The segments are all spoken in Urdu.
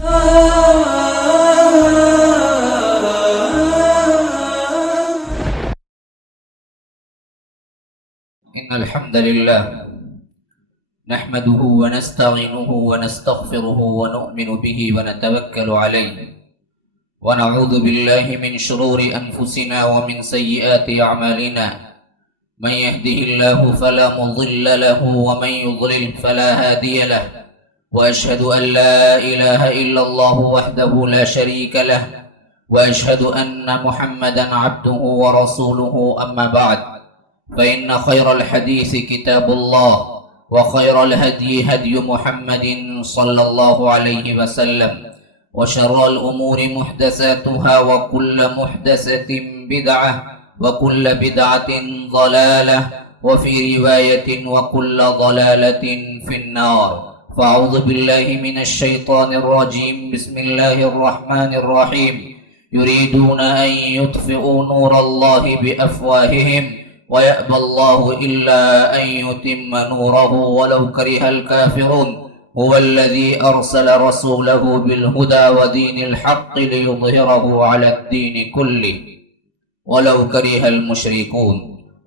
إن الحمد لله نحمده ونستعينه ونستغفره ونؤمن به ونتوكل عليه ونعوذ بالله من شرور أنفسنا ومن سيئات أعمالنا من يهده الله فلا مضل له ومن يضلل فلا هادي له وأشهد أن لا إله إلا الله وحده لا شريك له وأشهد أن محمدا عبده ورسوله أما بعد فإن خير الحديث كتاب الله وخير الهدي هدي محمد صلى الله عليه وسلم وشر الأمور محدثاتها وكل محدثة بدعة وكل بدعة ضلالة وفي رواية وكل ضلالة في النار فأعوذ بالله من الشيطان الرجيم بسم الله الرحمن الرحيم يريدون أن يطفئوا نور الله بأفواههم ويأبى الله إلا أن يتم نوره ولو كره الكافرون هو الذي أرسل رسوله بالهدى ودين الحق ليظهره على الدين كله ولو كره المشركون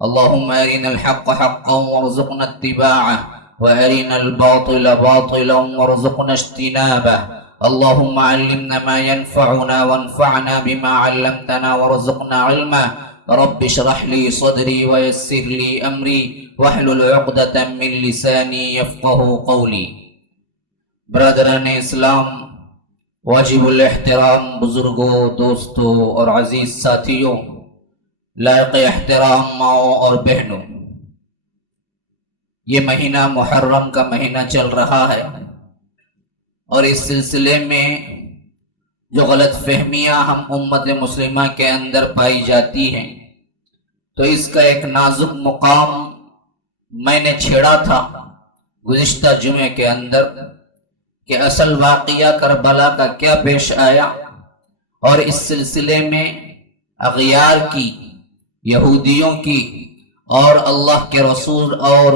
اللهم أرنا الحق حقا وارزقنا اتباعه وأرنا الباطل باطلا وارزقنا اجتنابه اللهم علمنا ما ينفعنا وانفعنا بما علمتنا وارزقنا علما رب اشرح لي صدري ويسر لي أمري واحلل عقدة من لساني يفقه قولي برادران اسلام، واجب الاحترام بزرگوں، دوستوں اور عزیز ساتھیوں، لائق احترام ماؤں اور بہنوں، یہ مہینہ محرم کا مہینہ چل رہا ہے اور اس سلسلے میں جو غلط فہمیاں ہم امت مسلمہ کے اندر پائی جاتی ہیں، تو اس کا ایک نازک مقام میں نے چھیڑا تھا گزشتہ جمعے کے اندر کہ اصل واقعہ کربلا کا کیا پیش آیا، اور اس سلسلے میں اغیار کی، یہودیوں کی اور اللہ کے رسول اور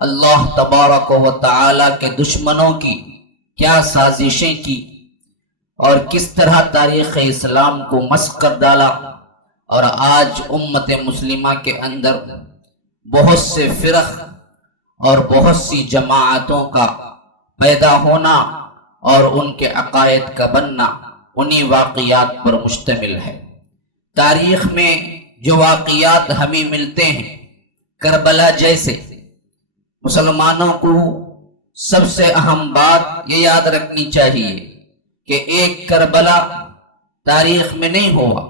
اللہ تبارک و تعالی کے دشمنوں کی کیا سازشیں کی اور کس طرح تاریخ اسلام کو مسخ کر ڈالا، اور آج امت مسلمہ کے اندر بہت سے فرق اور بہت سی جماعتوں کا پیدا ہونا اور ان کے عقائد کا بننا انہی واقعات پر مشتمل ہے۔ تاریخ میں جو واقعات ہمیں ملتے ہیں کربلا جیسے، مسلمانوں کو سب سے اہم بات یہ یاد رکھنی چاہیے کہ ایک کربلا تاریخ میں نہیں ہوا،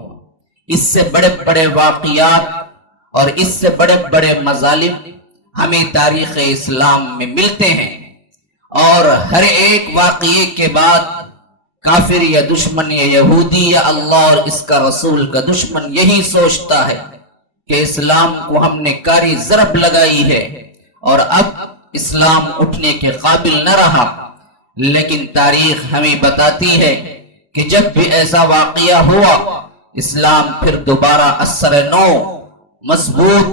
اس سے بڑے بڑے واقعات اور اس سے بڑے بڑے مظالم ہمیں تاریخ اسلام میں ملتے ہیں، اور ہر ایک واقعے کے بعد کافر یا دشمن یا یہودی یا اللہ اور اس کا رسول کا دشمن یہی سوچتا ہے کہ اسلام کو ہم نے کاری ضرب لگائی ہے اور اب اسلام اٹھنے کے قابل نہ رہا۔ لیکن تاریخ ہمیں بتاتی ہے کہ جب بھی ایسا واقعہ ہوا، اسلام پھر دوبارہ اثر نو مضبوط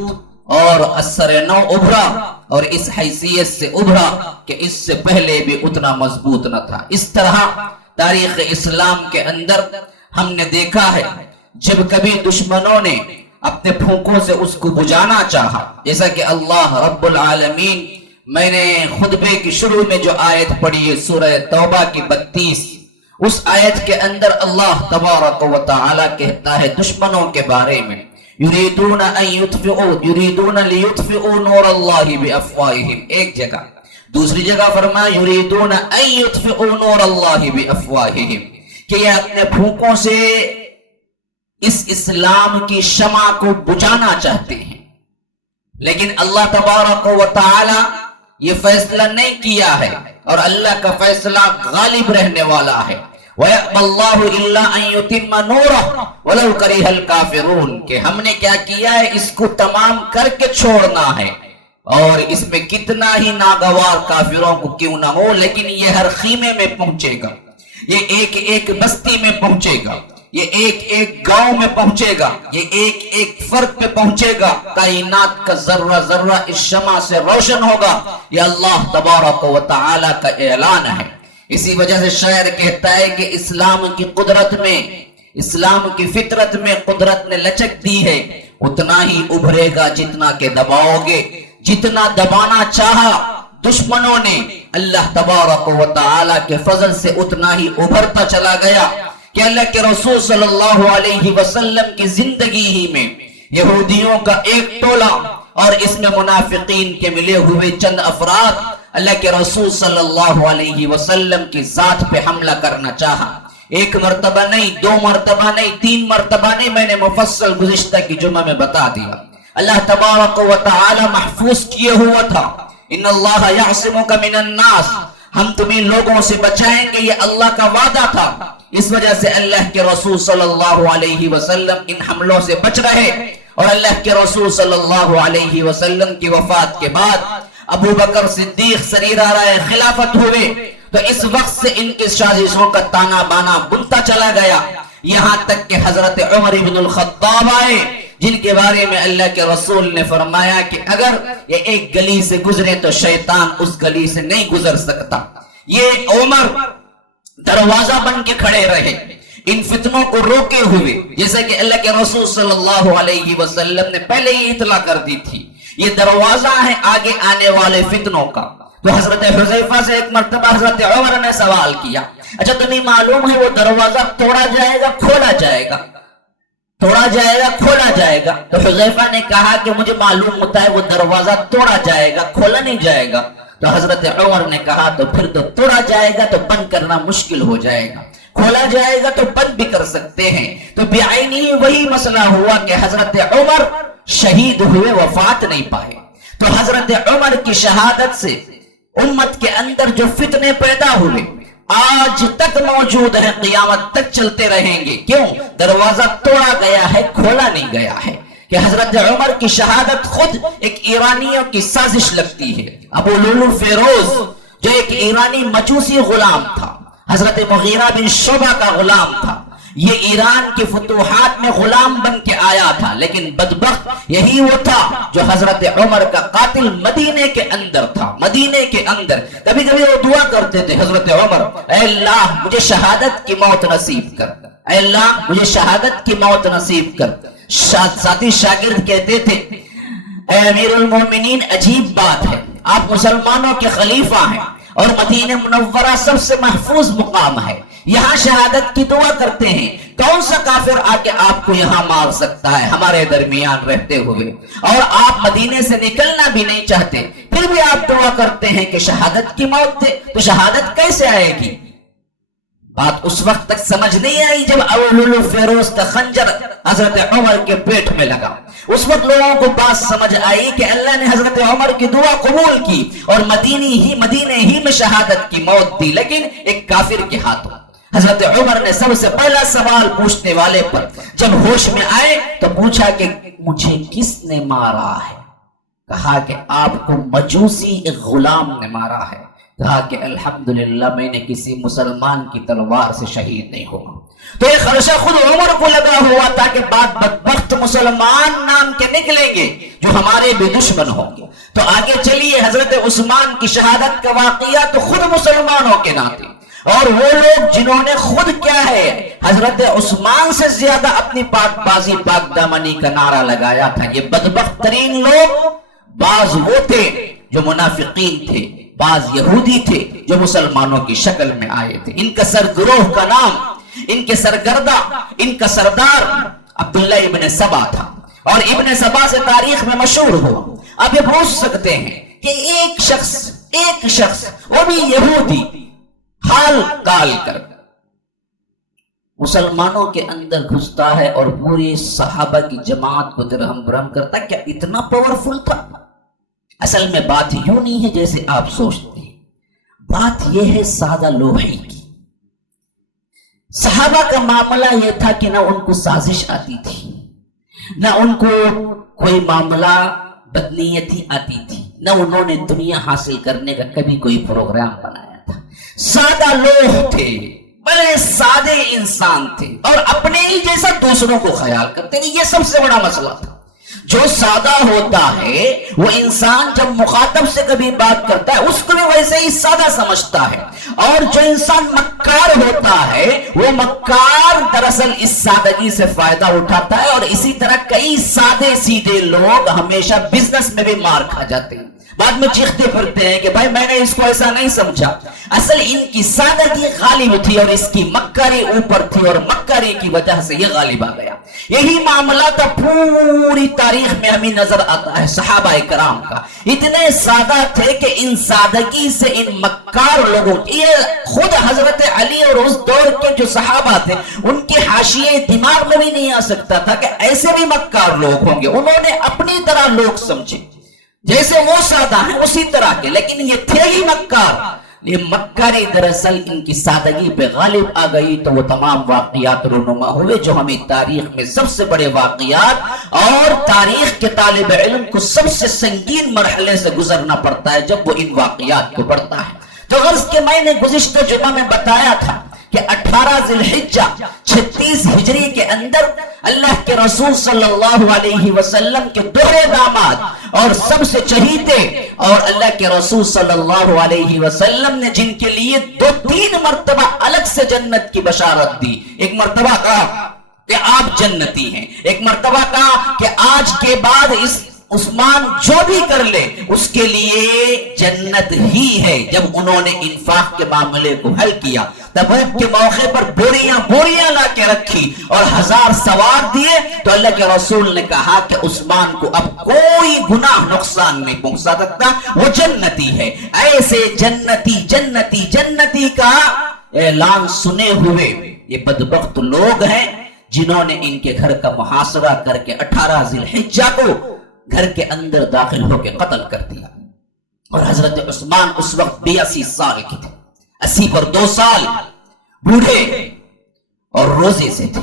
اور اثر نو ابھرا، اور اس حیثیت سے ابھرا کہ اس سے پہلے بھی اتنا مضبوط نہ تھا۔ اس طرح تاریخ اسلام کے اندر ہم نے دیکھا ہے جب کبھی دشمنوں نے اپنے پھونکوں سے اس کو بجھانا چاہا، جیسا کہ اللہ رب العالمین، میں نے خطبے کی شروع میں جو آیت پڑھی ہے سورہ توبہ کی 32، اس آیت کے اندر اللہ تبارک و تعالی کہتا ہے دشمنوں کے بارے میں، یریدون لیطفئوا نور اللہ بافواہہم، ایک جگہ، دوسری جگہ فرمایا یریدون ان یطفئوا نور اللہ بافواہہم، کہ یہ اپنے پھونکوں سے اس اسلام کی شمع کو بجھانا چاہتے ہیں، لیکن اللہ تبارک و تعالی یہ فیصلہ نہیں کیا ہے، اور اللہ کا فیصلہ غالب رہنے والا ہے۔ وَيَأْبَى اللَّهُ إِلَّا أَن يُتِمَّ نُورَهُ وَلَوْ كَرِهَ الْكَافِرُونَ، کہ ہم نے کیا کیا ہے، اس کو تمام کر کے چھوڑنا ہے، اور اس میں کتنا ہی ناگوار کافروں کو کیوں نہ ہو، لیکن یہ ہر خیمے میں پہنچے گا، یہ ایک ایک بستی میں پہنچے گا، یہ ایک ایک گاؤں میں پہنچے گا، یہ ایک ایک فرد پہ پہنچے گا، کائنات کا ذرہ ذرہ اس شمع سے روشن ہوگا۔ یہ اللہ تبارک و تعالی کا اعلان ہے۔ اسی وجہ سے شاعر کہتا ہے کہ اسلام کی قدرت میں، اسلام کی فطرت میں قدرت نے لچک دی ہے، اتنا ہی ابھرے گا جتنا کہ دباؤ گے۔ جتنا دبانا چاہا دشمنوں نے، اللہ تبارک و تعالی کے فضل سے اتنا ہی ابھرتا چلا گیا کہ اللہ کے رسول صلی اللہ علیہ وسلم کی زندگی ہی میں یہودیوں کا ایک ٹولہ اور اس میں منافقین کے ملے ہوئے چند افراد اللہ کے رسول صلی اللہ علیہ وسلم کی ذات پہ حملہ کرنا چاہا۔ ایک مرتبہ نہیں، دو مرتبہ نہیں، تین مرتبہ نہیں، میں نے مفصل گزشتہ کی جمعہ میں بتا دیا۔ اللہ تبارک و تعالی محفوظ کیے ہوا تھا، ان اللہ یعصمک من الناس، ہم تمہیں لوگوں سے بچائیں گے، یہ اللہ کا وعدہ تھا۔ اس وجہ سے اللہ کے رسول صلی اللہ علیہ وسلم ان حملوں سے بچ رہے، اور اللہ کے رسول صلی اللہ علیہ وسلم کی وفات کے بعد ابو بکر صدیق سریرہ رائے خلافت ہوئے، تو اس وقت سے ان کی سازشوں کا تانا بانا بنتا چلا گیا، یہاں تک کہ حضرت عمر بن الخطاب آئے، جن کے بارے میں اللہ کے رسول نے فرمایا کہ اگر یہ ایک گلی سے گزرے تو شیطان اس گلی سے نہیں گزر سکتا۔ یہ عمر دروازہ بن کے کھڑے رہے ان فتنوں کو روکے ہوئے، جیسے کہ اللہ کے رسول صلی اللہ علیہ وسلم نے پہلے ہی اطلاع کر دی تھی، یہ دروازہ ہے آگے آنے والے فتنوں کا۔ تو حضرت حذیفہ سے ایک مرتبہ حضرت عمر نے سوال کیا، اچھا تمہیں معلوم ہے وہ دروازہ توڑا جائے گا کھولا جائے گا؟ توڑا جائے گا کھولا جائے گا؟ تو حذیفہ نے کہا کہ مجھے معلوم ہوتا ہے وہ دروازہ توڑا جائے گا، کھولا نہیں جائے گا۔ تو حضرت عمر نے کہا تو پھر تو توڑا جائے گا تو بند کرنا مشکل ہو جائے گا، کھولا جائے گا تو بند بھی کر سکتے ہیں۔ تو بعینی وہی مسئلہ ہوا کہ حضرت عمر شہید ہوئے، وفات نہیں پائے۔ تو حضرت عمر کی شہادت سے امت کے اندر جو فتنے پیدا ہوئے آج تک موجود ہیں، قیامت تک چلتے رہیں گے۔ کیوں؟ دروازہ توڑا گیا ہے، کھولا نہیں گیا ہے۔ کہ حضرت عمر کی شہادت خود ایک ایرانیوں کی سازش لگتی ہے۔ ابو لولو فیروز جو ایک ایرانی مجوسی غلام تھا، حضرت مغیرہ بن شعبہ کا غلام تھا، یہ ایران کی فتوحات میں غلام بن کے آیا تھا، لیکن بدبخت یہی وہ تھا جو حضرت عمر کا قاتل مدینے کے اندر تھا۔ مدینے کے اندر کبھی کبھی وہ دعا کرتے تھے، حضرت عمر اے اللہ مجھے شہادت کی موت نصیب کر، اے اللہ مجھے شہادت کی موت نصیب کر۔ ساتھی شاگرد کہتے تھے اے امیر المومنین عجیب بات ہے، آپ مسلمانوں کے خلیفہ ہیں اور مدینہ منورہ سب سے محفوظ مقام ہے، یہاں شہادت کی دعا کرتے ہیں، کون سا کافر آ کے آپ کو یہاں مار سکتا ہے ہمارے درمیان رہتے ہوئے، اور آپ مدینے سے نکلنا بھی نہیں چاہتے، پھر بھی آپ دعا کرتے ہیں کہ شہادت کی موت دے، تو شہادت کیسے آئے گی؟ بات اس وقت تک سمجھ نہیں آئی جب ابو لولو فیروز کا خنجر حضرت عمر کے پیٹ میں لگا۔ اس وقت لوگوں کو بات سمجھ آئی کہ اللہ نے حضرت عمر کی دعا قبول کی اور مدینے ہی میں شہادت کی موت دی، لیکن ایک کافر کے ہاتھوں۔ حضرت عمر نے سب سے پہلا سوال پوچھنے والے پر جب ہوش میں آئے تو پوچھا کہ مجھے کس نے مارا ہے؟ کہا کہ آپ کو مجوسی ایک غلام نے مارا ہے۔ کہا کہ الحمدللہ میں نے کسی مسلمان کی تلوار سے شہید نہیں ہوا۔ تو یہ خدشہ خود عمر کو لگا ہوا تھا کہ بعد بدبخت مسلمان نام کے نکلیں گے جو ہمارے بھی دشمن ہوں گے۔ تو آگے چلیے، حضرت عثمان کی شہادت کا واقعہ تو خود مسلمانوں کے ناطے، اور وہ لوگ جنہوں نے خود کیا ہے حضرت عثمان سے زیادہ اپنی پاک بازی پاک دامنی کا نعرہ لگایا تھا، یہ بدبخت ترین لوگ بعض وہ تھے جو منافقین تھے، بعض یہودی تھے جو مسلمانوں کی شکل میں آئے تھے۔ ان کا سرگروہ کا نام، ان کے سرگردہ، ان کا سردار عبداللہ ابن سبا تھا، اور ابن سبا سے تاریخ میں مشہور ہوا۔ اب یہ پوچھ سکتے ہیں کہ ایک شخص وہ بھی یہودی حال کال کر مسلمانوں کے اندر گھستا ہے اور پوری صحابہ کی جماعت کو درہم برہم کرتا، کیا اتنا پاورفل تھا؟ اصل میں بات یوں نہیں ہے جیسے آپ سوچتے ہیں، بات یہ ہے سادہ لوہی کی۔ صحابہ کا معاملہ یہ تھا کہ نہ ان کو سازش آتی تھی، نہ ان کو کوئی معاملہ بدنیتی آتی تھی، نہ انہوں نے دنیا حاصل کرنے کا کبھی کوئی پروگرام بنایا تھا۔ سادہ لوگ تھے، بڑے سادے انسان تھے، اور اپنے ہی جیسا دوسروں کو خیال کرتے ہیں، یہ سب سے بڑا مسئلہ تھا۔ جو سادہ ہوتا ہے وہ انسان جب مخاطب سے کبھی بات کرتا ہے اس کو بھی ویسے ہی سادہ سمجھتا ہے، اور جو انسان مکار ہوتا ہے وہ مکار دراصل اس سادگی سے فائدہ اٹھاتا ہے، اور اسی طرح کئی سادے سیدھے لوگ ہمیشہ بزنس میں بھی مار کھا جاتے ہیں، بعد میں چیختے پھرتے ہیں کہ بھائی میں نے اس کو ایسا نہیں سمجھا۔ اصل ان کی سادگی غالب تھی اور اس کی مکاری اوپر تھی، اور مکاری کی وجہ سے یہ غالب آ گیا۔ یہی معاملہ تو پوری تاریخ میں ہمیں نظر آتا ہے صحابہ کرام کا، اتنے سادہ تھے کہ ان سادگی سے ان مکار لوگوں یہ خود حضرت علی اور اس دور کے جو صحابہ تھے ان کے حاشیے دماغ میں بھی نہیں آ سکتا تھا کہ ایسے بھی مکار لوگ ہوں گے۔ انہوں نے اپنی طرح لوگ سمجھے، جیسے وہ سادہ ہیں اسی طرح کے، لیکن یہ تھے ہی مکار۔ یہ مکاری دراصل ان کی سادگی پہ غالب آ گئی تو وہ تمام واقعات رونما ہوئے جو ہمیں تاریخ میں سب سے بڑے واقعات اور تاریخ کے طالب علم کو سب سے سنگین مرحلے سے گزرنا پڑتا ہے جب وہ ان واقعات کو پڑھتا ہے۔ تو غرض کہ میں نے گزشتہ جمعہ میں بتایا تھا کہ 18 ذی الحجہ 36 ہجری کے اندر اللہ کے رسول صلی اللہ علیہ وسلم کے دوہرے داماد اور سب سے چہیتے اور اللہ کے رسول صلی اللہ علیہ وسلم نے جن کے لیے 2-3 مرتبہ الگ سے جنت کی بشارت دی، ایک مرتبہ کہا کہ آپ جنتی ہیں، ایک مرتبہ کہا کہ آج کے بعد اس عثمان جو بھی کر لے اس کے لیے جنت ہی ہے۔ جب انہوں نے انفاق کے معاملے کو حل کیا، تبوک کے موقع پر بوریاں لا کے رکھی اور 1000 سوار دیے، تو اللہ کے رسول نے کہا کہ عثمان کو اب کوئی گناہ نقصان نہیں پہنچا سکتا، وہ جنتی ہے۔ ایسے جنتی کا اعلان سنے ہوئے یہ بدبخت لوگ ہیں جنہوں نے ان کے گھر کا محاصرہ کر کے 18 ذی الحجہ کو گھر کے اندر داخل ہو کے قتل کر دیا۔ اور حضرت عثمان اس وقت 82 سال کے تھے، 80 پر 2 سال، بوڑھے اور روزے سے تھے،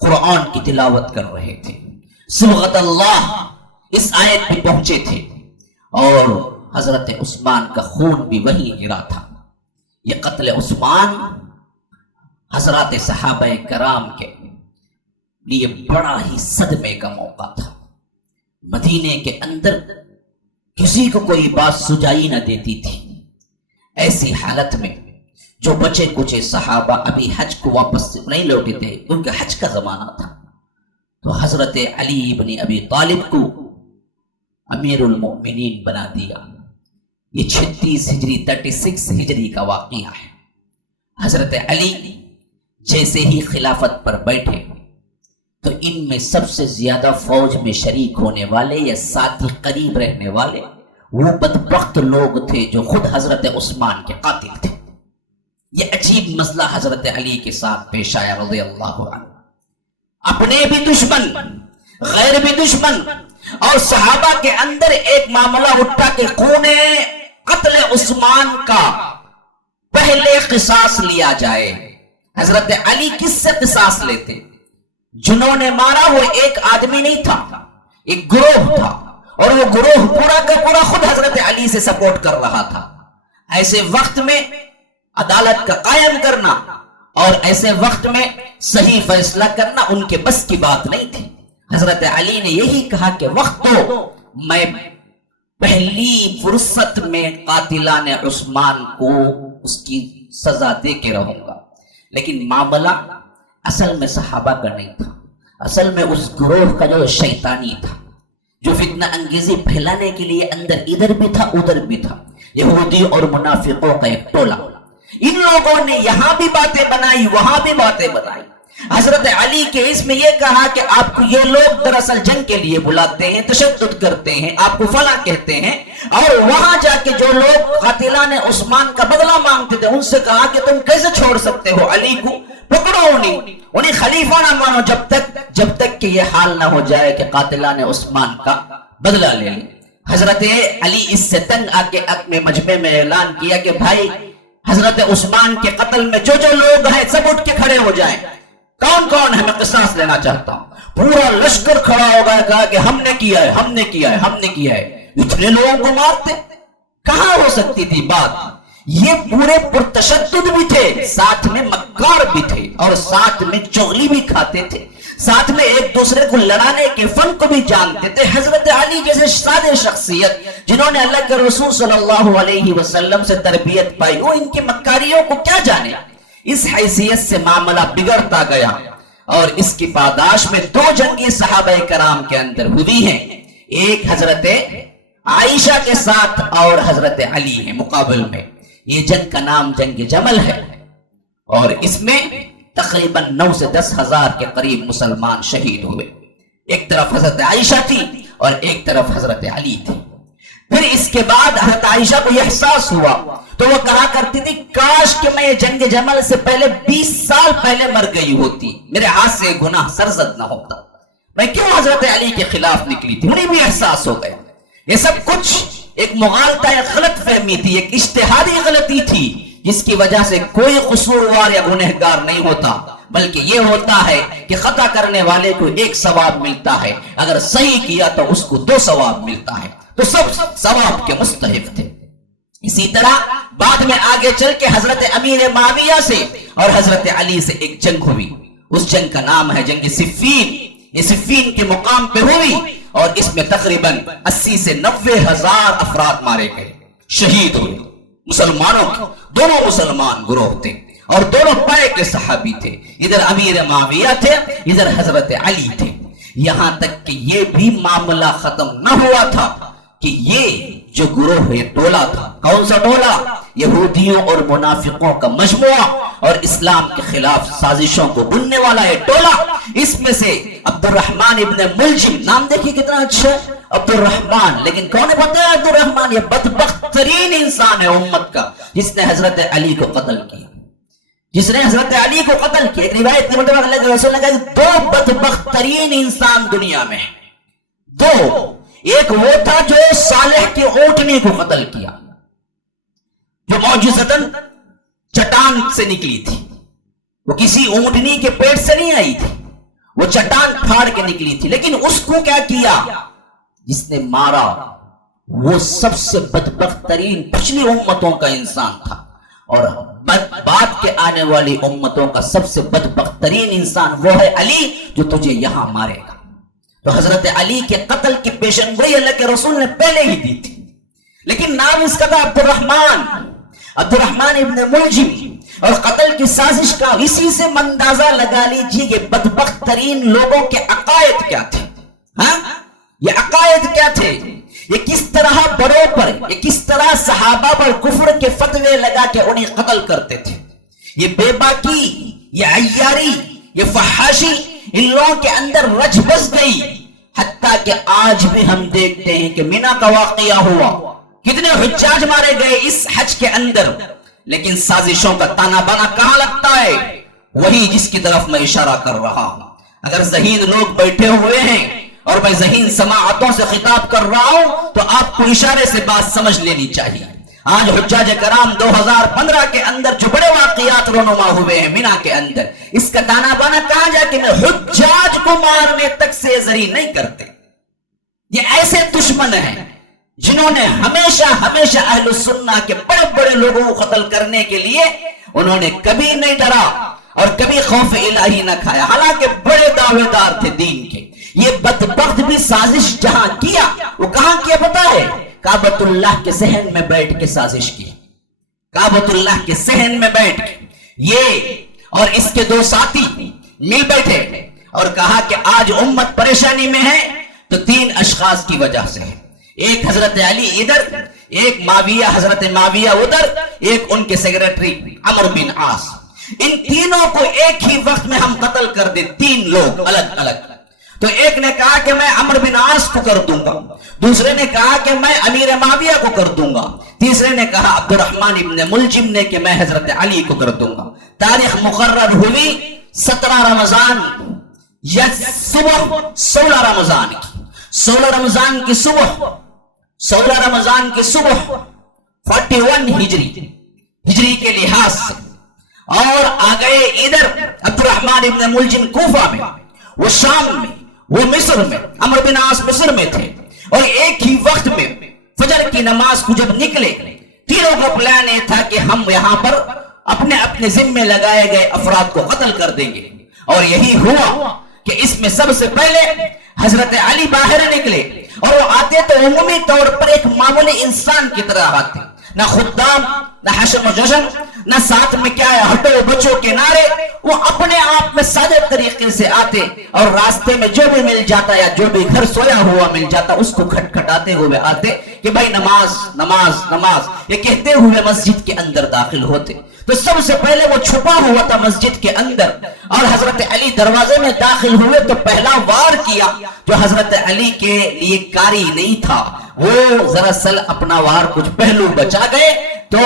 قرآن کی تلاوت کر رہے تھے، صبغت اللہ اس آیت پہ پہنچے تھے، اور حضرت عثمان کا خون بھی وہی گرا تھا۔ یہ قتل عثمان حضرات صحابہ کرام کے لیے بڑا ہی صدمے کا موقع تھا۔ مدینے کے اندر کسی کو کوئی بات سجائی نہ دیتی تھی۔ ایسی حالت میں جو بچے کچے صحابہ ابھی حج کو واپس نہیں لوٹے تھے کیونکہ حج کا زمانہ تھا، تو حضرت علی بن ابی طالب کو امیر المؤمنین بنا دیا۔ یہ 36 ہجری 36 ہجری کا واقعہ ہے۔ حضرت علی جیسے ہی خلافت پر بیٹھے تو ان میں سب سے زیادہ فوج میں شریک ہونے والے یا ساتھی قریب رہنے والے وہ بدبخت لوگ تھے جو خود حضرت عثمان کے قاتل تھے۔ یہ عجیب مسئلہ حضرت علی کے ساتھ پیش آیا رضی اللہ عنہ۔ اپنے بھی دشمن، غیر بھی دشمن، اور صحابہ کے اندر ایک معاملہ اٹھا کہ خون قتل عثمان کا پہلے قصاص لیا جائے۔ حضرت علی کس سے قصاص لیتے؟ جنہوں نے مارا وہ ایک آدمی نہیں تھا، ایک گروہ تھا، اور وہ گروہ پورا کا پورا خود حضرت علی سے سپورٹ کر رہا تھا۔ ایسے وقت میں عدالت کا قائم کرنا اور ایسے وقت میں صحیح فیصلہ کرنا ان کے بس کی بات نہیں تھی۔ حضرت علی نے یہی کہا کہ وقت تو میں پہلی فرصت میں قاتلان عثمان کو اس کی سزا دے کے رہوں گا، لیکن معاملہ اصل میں صحابہ کا نہیں تھا، اصل میں اس گروہ کا جو شیطانی تھا، جو فتنہ انگیزی پھیلانے کے لیے اندر ادھر بھی تھا ادھر بھی تھا، یہودی اور منافقوں کا ایک ٹولہ۔ ان لوگوں نے یہاں بھی باتیں بنائی وہاں بھی باتیں بنائی۔ حضرت علی کے اس میں یہ کہا کہ آپ کو یہ لوگ دراصل جنگ کے لیے بلاتے ہیں، تشدد کرتے ہیں، آپ کو فلاں کہتے ہیں، اور وہاں جا کے جو لوگ قاتلان عثمان کا بدلہ مانگتے تھے ان سے کہا کہ تم کیسے چھوڑ سکتے ہو علی کو، پکڑو انہیں خلیفہ نہ مانو جب تک کہ یہ حال نہ ہو جائے کہ قاتلان عثمان کا بدلہ لے لیں۔ حضرت علی اس سے تنگ آ کے اپنے مجمع میں اعلان کیا کہ بھائی حضرت عثمان کے قتل میں جو لوگ ہیں سب اٹھ کے کھڑے ہو جائیں، کون کون ہے میں قصاص لینا چاہتا ہوں۔ پورا لشکر کھڑا ہو گیا، کہا کہ ہم نے کیا ہے ہم نے کیا ہے ہم نے کیا ہے۔ اتنے لوگوں کو مارتے کہاں ہو سکتی تھی بات؟ یہ پورے پرتشدد بھی تھے، ساتھ میں مکار بھی تھے، اور ساتھ میں چغلی بھی کھاتے تھے، ساتھ میں ایک دوسرے کو لڑانے کے فن کو بھی جانتے تھے. حضرت علی جیسے سادے شخصیت جنہوں نے اللہ کے رسول صلی اللہ علیہ وسلم سے تربیت پائی، وہ ان کی مکاریوں کو کیا جانے. اس حیثیت سے معاملہ بگڑتا گیا اور اس کی پاداش میں دو جنگیں صحابہ کرام کے اندر ہوئی ہیں. ایک حضرت عائشہ کے ساتھ اور حضرت علی ہیں مقابل میں. یہ جنگ کا نام جنگ جمل ہے اور اس میں تقریباً 9 سے 10 ہزار کے قریب مسلمان شہید ہوئے. ایک طرف حضرت عائشہ تھی اور ایک طرف حضرت علی تھی. پھر اس کے بعد حضرت عائشہ کو یہ احساس ہوا تو وہ کہا کرتی تھی کاش کہ میں جنگ جمل سے پہلے 20 سال پہلے مر گئی ہوتی، میرے ہاتھ سے گناہ سرزد نہ ہوتا، میں کیوں حضرت علی کے خلاف نکلی تھی. انہیں بھی احساس ہو گیا یہ سب کچھ ایک مغالطہ، ایک غلط فہمی تھی، ایک اجتہادی غلطی تھی جس کی وجہ سے کوئی قصوروار یا گنہگار نہیں ہوتا، بلکہ یہ ہوتا ہے کہ خطا کرنے والے کو ایک ثواب ملتا ہے، اگر صحیح کیا تو اس کو 2 ثواب ملتا ہے، تو سب ثواب کے مستحق تھے. اسی طرح بعد میں آگے چل کے حضرت امیر معاویہ سے اور حضرت علی سے ایک جنگ ہوئی. اس جنگ کا نام ہے جنگ صفین. یہ صفین کے مقام پہ ہوئی اور اس میں تقریباً 80 سے 90 ہزار افراد مارے گئے، شہید ہوئے. مسلمانوں کے دونوں مسلمان گروہ تھے اور دونوں پائے کے صحابی تھے. ادھر امیر معاویہ تھے، ادھر حضرت علی تھے. یہاں تک کہ یہ بھی معاملہ ختم نہ ہوا تھا کہ یہ جو گروہ یہ ٹولہ تھا، کون سا ٹولہ؟ یہودیوں اور منافقوں کا مجموعہ اور اسلام کے خلاف سازشوں کو بننے والا یہ ٹولہ. اس میں سے عبد الرحمن ابن ملجم، نام دیکھیے کتنا اچھا ہے عبد الرحمن، لیکن کون ہے پتہ ہے عبد الرحمن؟ یہ بدبخت ترین انسان ہے امت کا جس نے حضرت علی کو قتل کیا، جس نے حضرت علی کو قتل کیا. ایک روایت کے مطابق اللہ کے رسول نے کہا 2 بدبخت ترین انسان دنیا میں ہیں. 2، ایک وہ تھا جو صالح کی اونٹنی کو قتل کیا، جو معجزتاً چٹان سے نکلی تھی. وہ کسی اونٹنی کے پیٹ سے نہیں آئی تھی، وہ چٹان پھاڑ کے نکلی تھی. لیکن اس کو کیا کیا؟ جس نے مارا وہ سب سے بدبخت ترین پچھلی امتوں کا انسان تھا اور بعد کے آنے والی امتوں کا سب سے بدبخت ترین انسان وہ ہے علی جو تجھے یہاں مارے گا. تو حضرت علی کے قتل کی پیشن گوئی اللہ کے رسول نے پہلے ہی دی تھی. لیکن نام اس کا تھا عبد الرحمن ابن ملجم، اور قتل کی سازش کا اسی سے اندازہ لگا لیجیے کہ بدبخت ترین لوگوں کے عقائد کیا تھے. ہاں، یہ عقائد کیا تھے؟ یہ کس طرح بڑوں پر، یہ کس طرح صحابہ پر کفر کے فتوے لگا کے انہیں قتل کرتے تھے. یہ بے باکی، یہ عیاری، یہ فحاشی ان لوگوں کے اندر رچ بس گئی. حتیٰ کہ آج بھی ہم دیکھتے ہیں کہ مینا کا واقعہ ہوا، کتنے حجاج مارے گئے اس حج کے اندر، لیکن سازشوں کا تانا بانا کہاں لگتا ہے؟ وہی جس کی طرف میں اشارہ کر رہا ہوں. اگر ذہین لوگ بیٹھے ہوئے ہیں اور میں ذہین سماعتوں سے خطاب کر رہا ہوں تو آپ کو اشارے سے بات سمجھ لینی چاہیے. آج حجاج کرام 2015 کے اندر جو بڑے واقعات رونما ہوئے ہیں مینا کے اندر، اس کا تانا بانا کہاں جا کے میں حجاج کو مارنے تک سے زری نہیں کرتے. یہ ایسے دشمن ہیں جنہوں نے ہمیشہ اہل السنہ کے بڑے بڑے لوگوں کو قتل کرنے کے لیے انہوں نے کبھی نہیں ڈرا اور کبھی خوف الہی نہ کھایا، حالانکہ بڑے دعوے دار تھے دین کے. یہ بدبخت بھی سازش جہاں کیا وہ کہاں کیا پتا ہے؟ کعبۃ اللہ کے صحن میں بیٹھ کے سازش کی. کعبۃ اللہ کے صحن میں بیٹھ کے یہ اور اس کے 2 ساتھی مل بیٹھے اور کہا کہ آج امت پریشانی میں ہے تو 3 اشخاص کی وجہ سے ہے. ایک حضرت علی ادھر، ایک معاویہ، حضرت معاویہ ادھر، ایک ان کے سیکریٹری عمرو بن عاص. ان تینوں کو ایک ہی وقت میں ہم قتل کر دیں، 3 لوگ الگ الگ. تو ایک نے کہا کہ میں عمرو بن عاص کو کر دوں گا، دوسرے نے کہا کہ میں امیر معاویہ کو کر دوں گا، تیسرے نے کہا عبد الرحمن ابن ملجم نے کہ میں حضرت علی کو کر دوں گا. تاریخ مقرر ہوئی 17 رمضان یا صبح 16 رمضان کی، 16 رمضان کی صبح، 16 رمضان کی صبح 41 ہجری کے لحاظ سے. اور آگئے ادھر عبد الرحمن ابن ملجم کوفہ میں، وہ شام میں، وہ مصر میں، عمرو بن عاص مصر میں تھے. اور ایک ہی وقت میں فجر کی نماز کو جب نکلے، تینوں کا پلان یہ تھا کہ ہم یہاں پر اپنے ذمے لگائے گئے افراد کو قتل کر دیں گے. اور یہی ہوا کہ اس میں سب سے پہلے حضرت علی باہر نکلے اور وہ آتے تو عمومی طور پر ایک معمولی انسان کی طرح آتے، نہ خدام، نہ حشم و جشن، نہ ساتھ میں کیا ہے ہٹو بچو کے نعرے، وہ اپنے آپ میں سادے طریقے سے آتے اور راستے میں جو بھی مل جاتا یا جو بھی گھر سویا ہوا مل جاتا اس کو کھٹکھٹاتے ہوئے آتے کہ بھائی نماز نماز نماز، یہ کہتے ہوئے مسجد کے اندر داخل ہوتے۔ تو سب سے پہلے وہ چھپا ہوا تھا مسجد کے اندر، اور حضرت علی دروازے میں داخل ہوئے تو پہلا وار کیا جو حضرت علی کے لیے کاری نہیں تھا، وہ دراصل اپنا وار کچھ پہلو بچا گئے، تو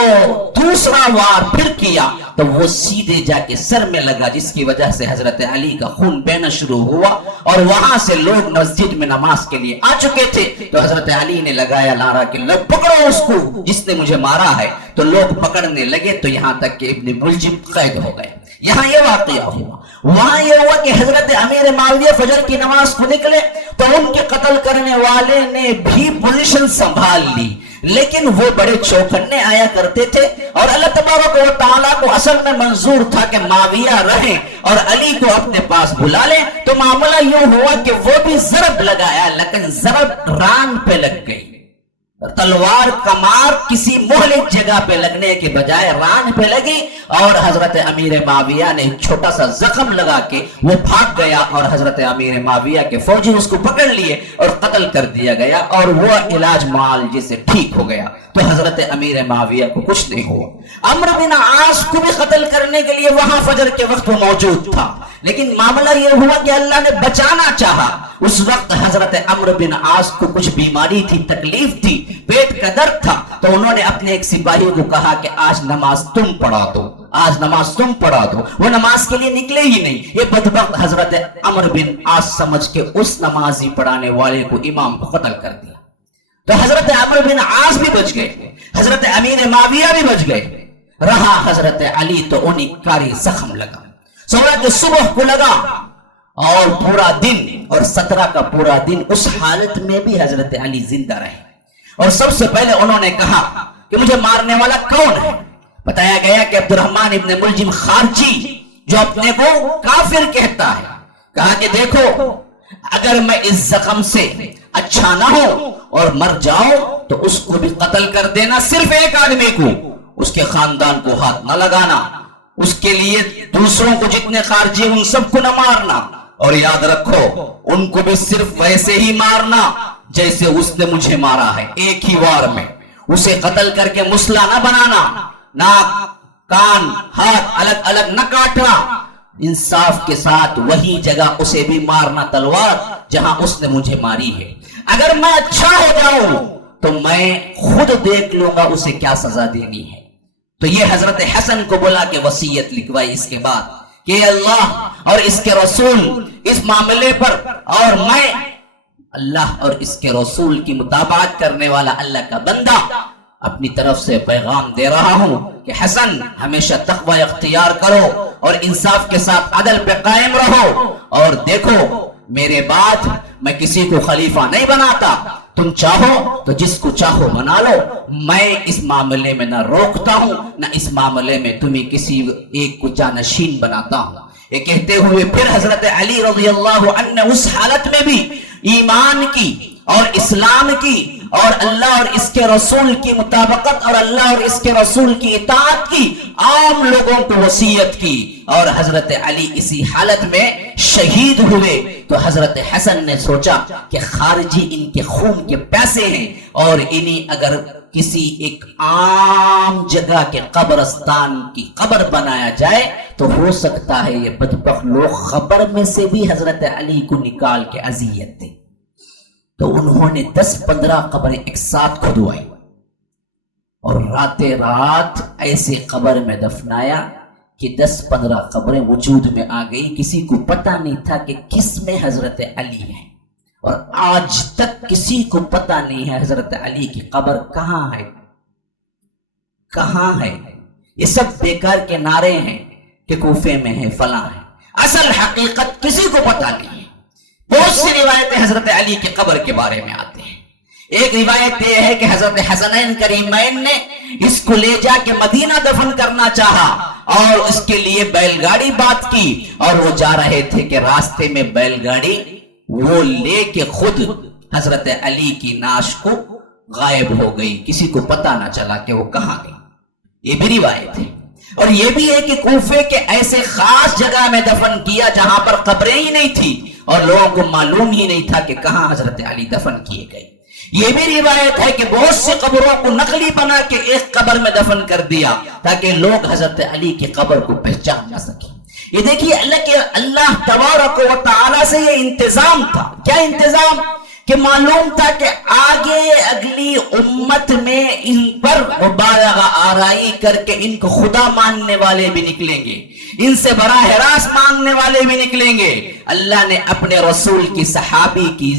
دوسرا وار پھر کیا تو وہ سیدھے جا کے سر میں لگا، جس کی وجہ سے حضرت علی کا خون بہنا شروع ہوا، اور وہاں سے لوگ مسجد میں نماز کے لیے آ چکے تھے۔ تو حضرت علی نے لگایا نعرہ کہ لوگ پکڑو اس کو جس نے مجھے مارا ہے، تو لوگ پکڑنے لگے، تو یہاں تک کہ ابن ملجم قید ہو گئے۔ یہاں یہ واقعہ ہوا۔ وہاں یہ ہوا کہ حضرت امیر معاویہ فجر کی نماز کو نکلے تو ان کے قتل کرنے والے نے بھی پوزیشن سنبھال لی، لیکن وہ بڑے چوکھنے آیا کرتے تھے، اور اللہ تبارک و تعالیٰ کو اصل میں منظور تھا کہ معاویہ رہیں اور علی کو اپنے پاس بلا لیں۔ تو معاملہ یوں ہوا کہ وہ بھی ضرب لگایا، لیکن ضرب ران پہ لگ گئی، تلوار کمار کسی مہلک جگہ پہ لگنے کے بجائے ران پہ لگی، اور حضرت امیر معاویہ نے ایک چھوٹا سا زخم لگا کے وہ بھاگ گیا، اور حضرت امیر معاویہ کے فوجی اس کو پکڑ لیے اور قتل کر دیا گیا، اور وہ علاج معالجے سے ٹھیک ہو گیا۔ تو حضرت امیر معاویہ کو کچھ نہیں ہوا۔ عمرو بن عاص کو بھی قتل کرنے کے لیے وہاں فجر کے وقت وہ موجود تھا، لیکن معاملہ یہ ہوا کہ اللہ نے بچانا چاہا۔ اس وقت حضرت عمرو بن عاص کو کچھ بیماری تھی، تکلیف تھی، پیٹ کا درد تھا، تو انہوں نے اپنے ایک سپاہی کو کہا کہ آج نماز تم پڑھا دو، آج نماز تم پڑھا دو۔ وہ نماز کے لیے نکلے ہی نہیں۔ یہ بدبخت حضرت عمرو بن عاص سمجھ کے اس نمازی پڑھانے والے کو امام کو قتل کر دیا۔ تو حضرت عمرو بن عاص بھی بچ گئے، حضرت امیر معاویہ بھی بچ گئے، رہا حضرت علی تو انہیں کاری زخم لگا، سورہ کے صبح کو لگا، اور پورا دن اور 17 کا پورا دن اس حالت میں بھی حضرت علی زندہ رہے۔ اور سب سے پہلے انہوں نے کہا کہ مجھے مارنے والا کون ہے؟ بتایا گیا کہ عبد الرحمن ابن ملجم خارجی، جو اپنے کو کافر کہتا ہے، کہا کہ دیکھو اگر میں اس زخم سے اچھا نہ ہو اور مر جاؤں تو اس کو بھی قتل کر دینا، صرف ایک آدمی کو، اس کے خاندان کو ہاتھ نہ لگانا، اس کے لیے دوسروں کو جتنے خارجی ان سب کو نہ مارنا، اور یاد رکھو ان کو بھی صرف ویسے ہی مارنا جیسے اس نے مجھے مارا ہے، ایک ہی وار میں، اسے قتل کر کے مسلح نہ بنانا، ناک کان ہاتھ الگ الگ نہ کاٹنا، انصاف کے ساتھ وہی جگہ اسے بھی مارنا تلوار جہاں اس نے مجھے ماری ہے۔ اگر میں اچھا ہو جاؤں تو میں خود دیکھ لوں گا اسے کیا سزا دینی ہے۔ تو یہ حضرت حسن کو بلا کے وصیت لکھوائی اس کے بعد کہ اللہ اور اس کے رسول اس معاملے پر، اور میں اللہ اور اس کے رسول کی مطابقت کرنے والا اللہ کا بندہ اپنی طرف سے پیغام دے رہا ہوں کہ حسن ہمیشہ تقوی اختیار کرو اور انصاف کے ساتھ عدل پہ قائم رہو، اور دیکھو میرے بعد میں کسی کو خلیفہ نہیں بناتا، تم چاہو تو جس کو چاہو بنا لو، میں اس معاملے میں نہ روکتا ہوں نہ اس معاملے میں تمہیں کسی ایک کو جانشین بناتا ہوں۔ یہ کہتے ہوئے پھر حضرت علی رضی اللہ عنہ اس حالت میں بھی ایمان کی اور اسلام کی اور اللہ اور اس کے رسول کی مطابقت اور اللہ اور اس کے رسول کی اطاعت کی عام لوگوں کو وصیت کی، اور حضرت علی اسی حالت میں شہید ہوئے۔ تو حضرت حسن نے سوچا کہ خارجی ان کے خون کے پیسے ہیں، اور انہیں اگر کسی ایک عام جگہ کے قبرستان کی قبر بنایا جائے تو ہو سکتا ہے یہ بدبخت لوگ قبر میں سے بھی حضرت علی کو نکال کے اذیت دیں۔ تو انہوں نے 10-15 قبریں ایک ساتھ کھدوائی اور راتیں رات ایسے قبر میں دفنایا کہ 10-15 قبریں وجود میں آ گئی۔ کسی کو پتہ نہیں تھا کہ کس میں حضرت علی ہے، اور آج تک کسی کو پتہ نہیں ہے حضرت علی کی قبر کہاں ہے، کہاں ہے۔ یہ سب بیکار کے نعرے ہیں کہ کوفے میں ہے، فلاں ہے، اصل حقیقت کسی کو پتہ نہیں ہے۔ بہت سی روایتیں حضرت علی کی قبر کے بارے میں آتے ہیں۔ ایک روایت یہ ہے کہ حضرت حسنین کریمین نے اس کو لے جا کے مدینہ دفن کرنا چاہا، اور اس کے لیے بیل گاڑی بات کی، اور وہ جا رہے تھے کہ راستے میں بیل گاڑی وہ لے کے خود حضرت علی کی نعش کو غائب ہو گئی، کسی کو پتہ نہ چلا کہ وہ کہاں گئی۔ یہ بھی روایت ہے۔ اور یہ بھی ہے کہ کوفے کے ایسے خاص جگہ میں دفن کیا جہاں پر قبریں ہی نہیں تھی اور لوگوں کو معلوم ہی نہیں تھا کہ کہاں حضرت علی دفن کیے گئے۔ یہ بھی روایت ہے کہ بہت سی قبروں کو نقلی بنا کے ایک قبر میں دفن کر دیا تاکہ لوگ حضرت علی کی قبر کو پہچان نہ سکیں۔ یہ دیکھیے اللہ تبارک و تعالی سے یہ انتظام تھا۔ کیا انتظام؟ کہ معلوم تھا کہ آگے اگلی امت میں ان پر مبالغہ آرائی کر کے ان کو خدا ماننے والے بھی نکلیں گے، ان سے براہ راست مانگنے والے بھی نکلیں گے۔ اللہ نے اپنے رسول کی صحابی کی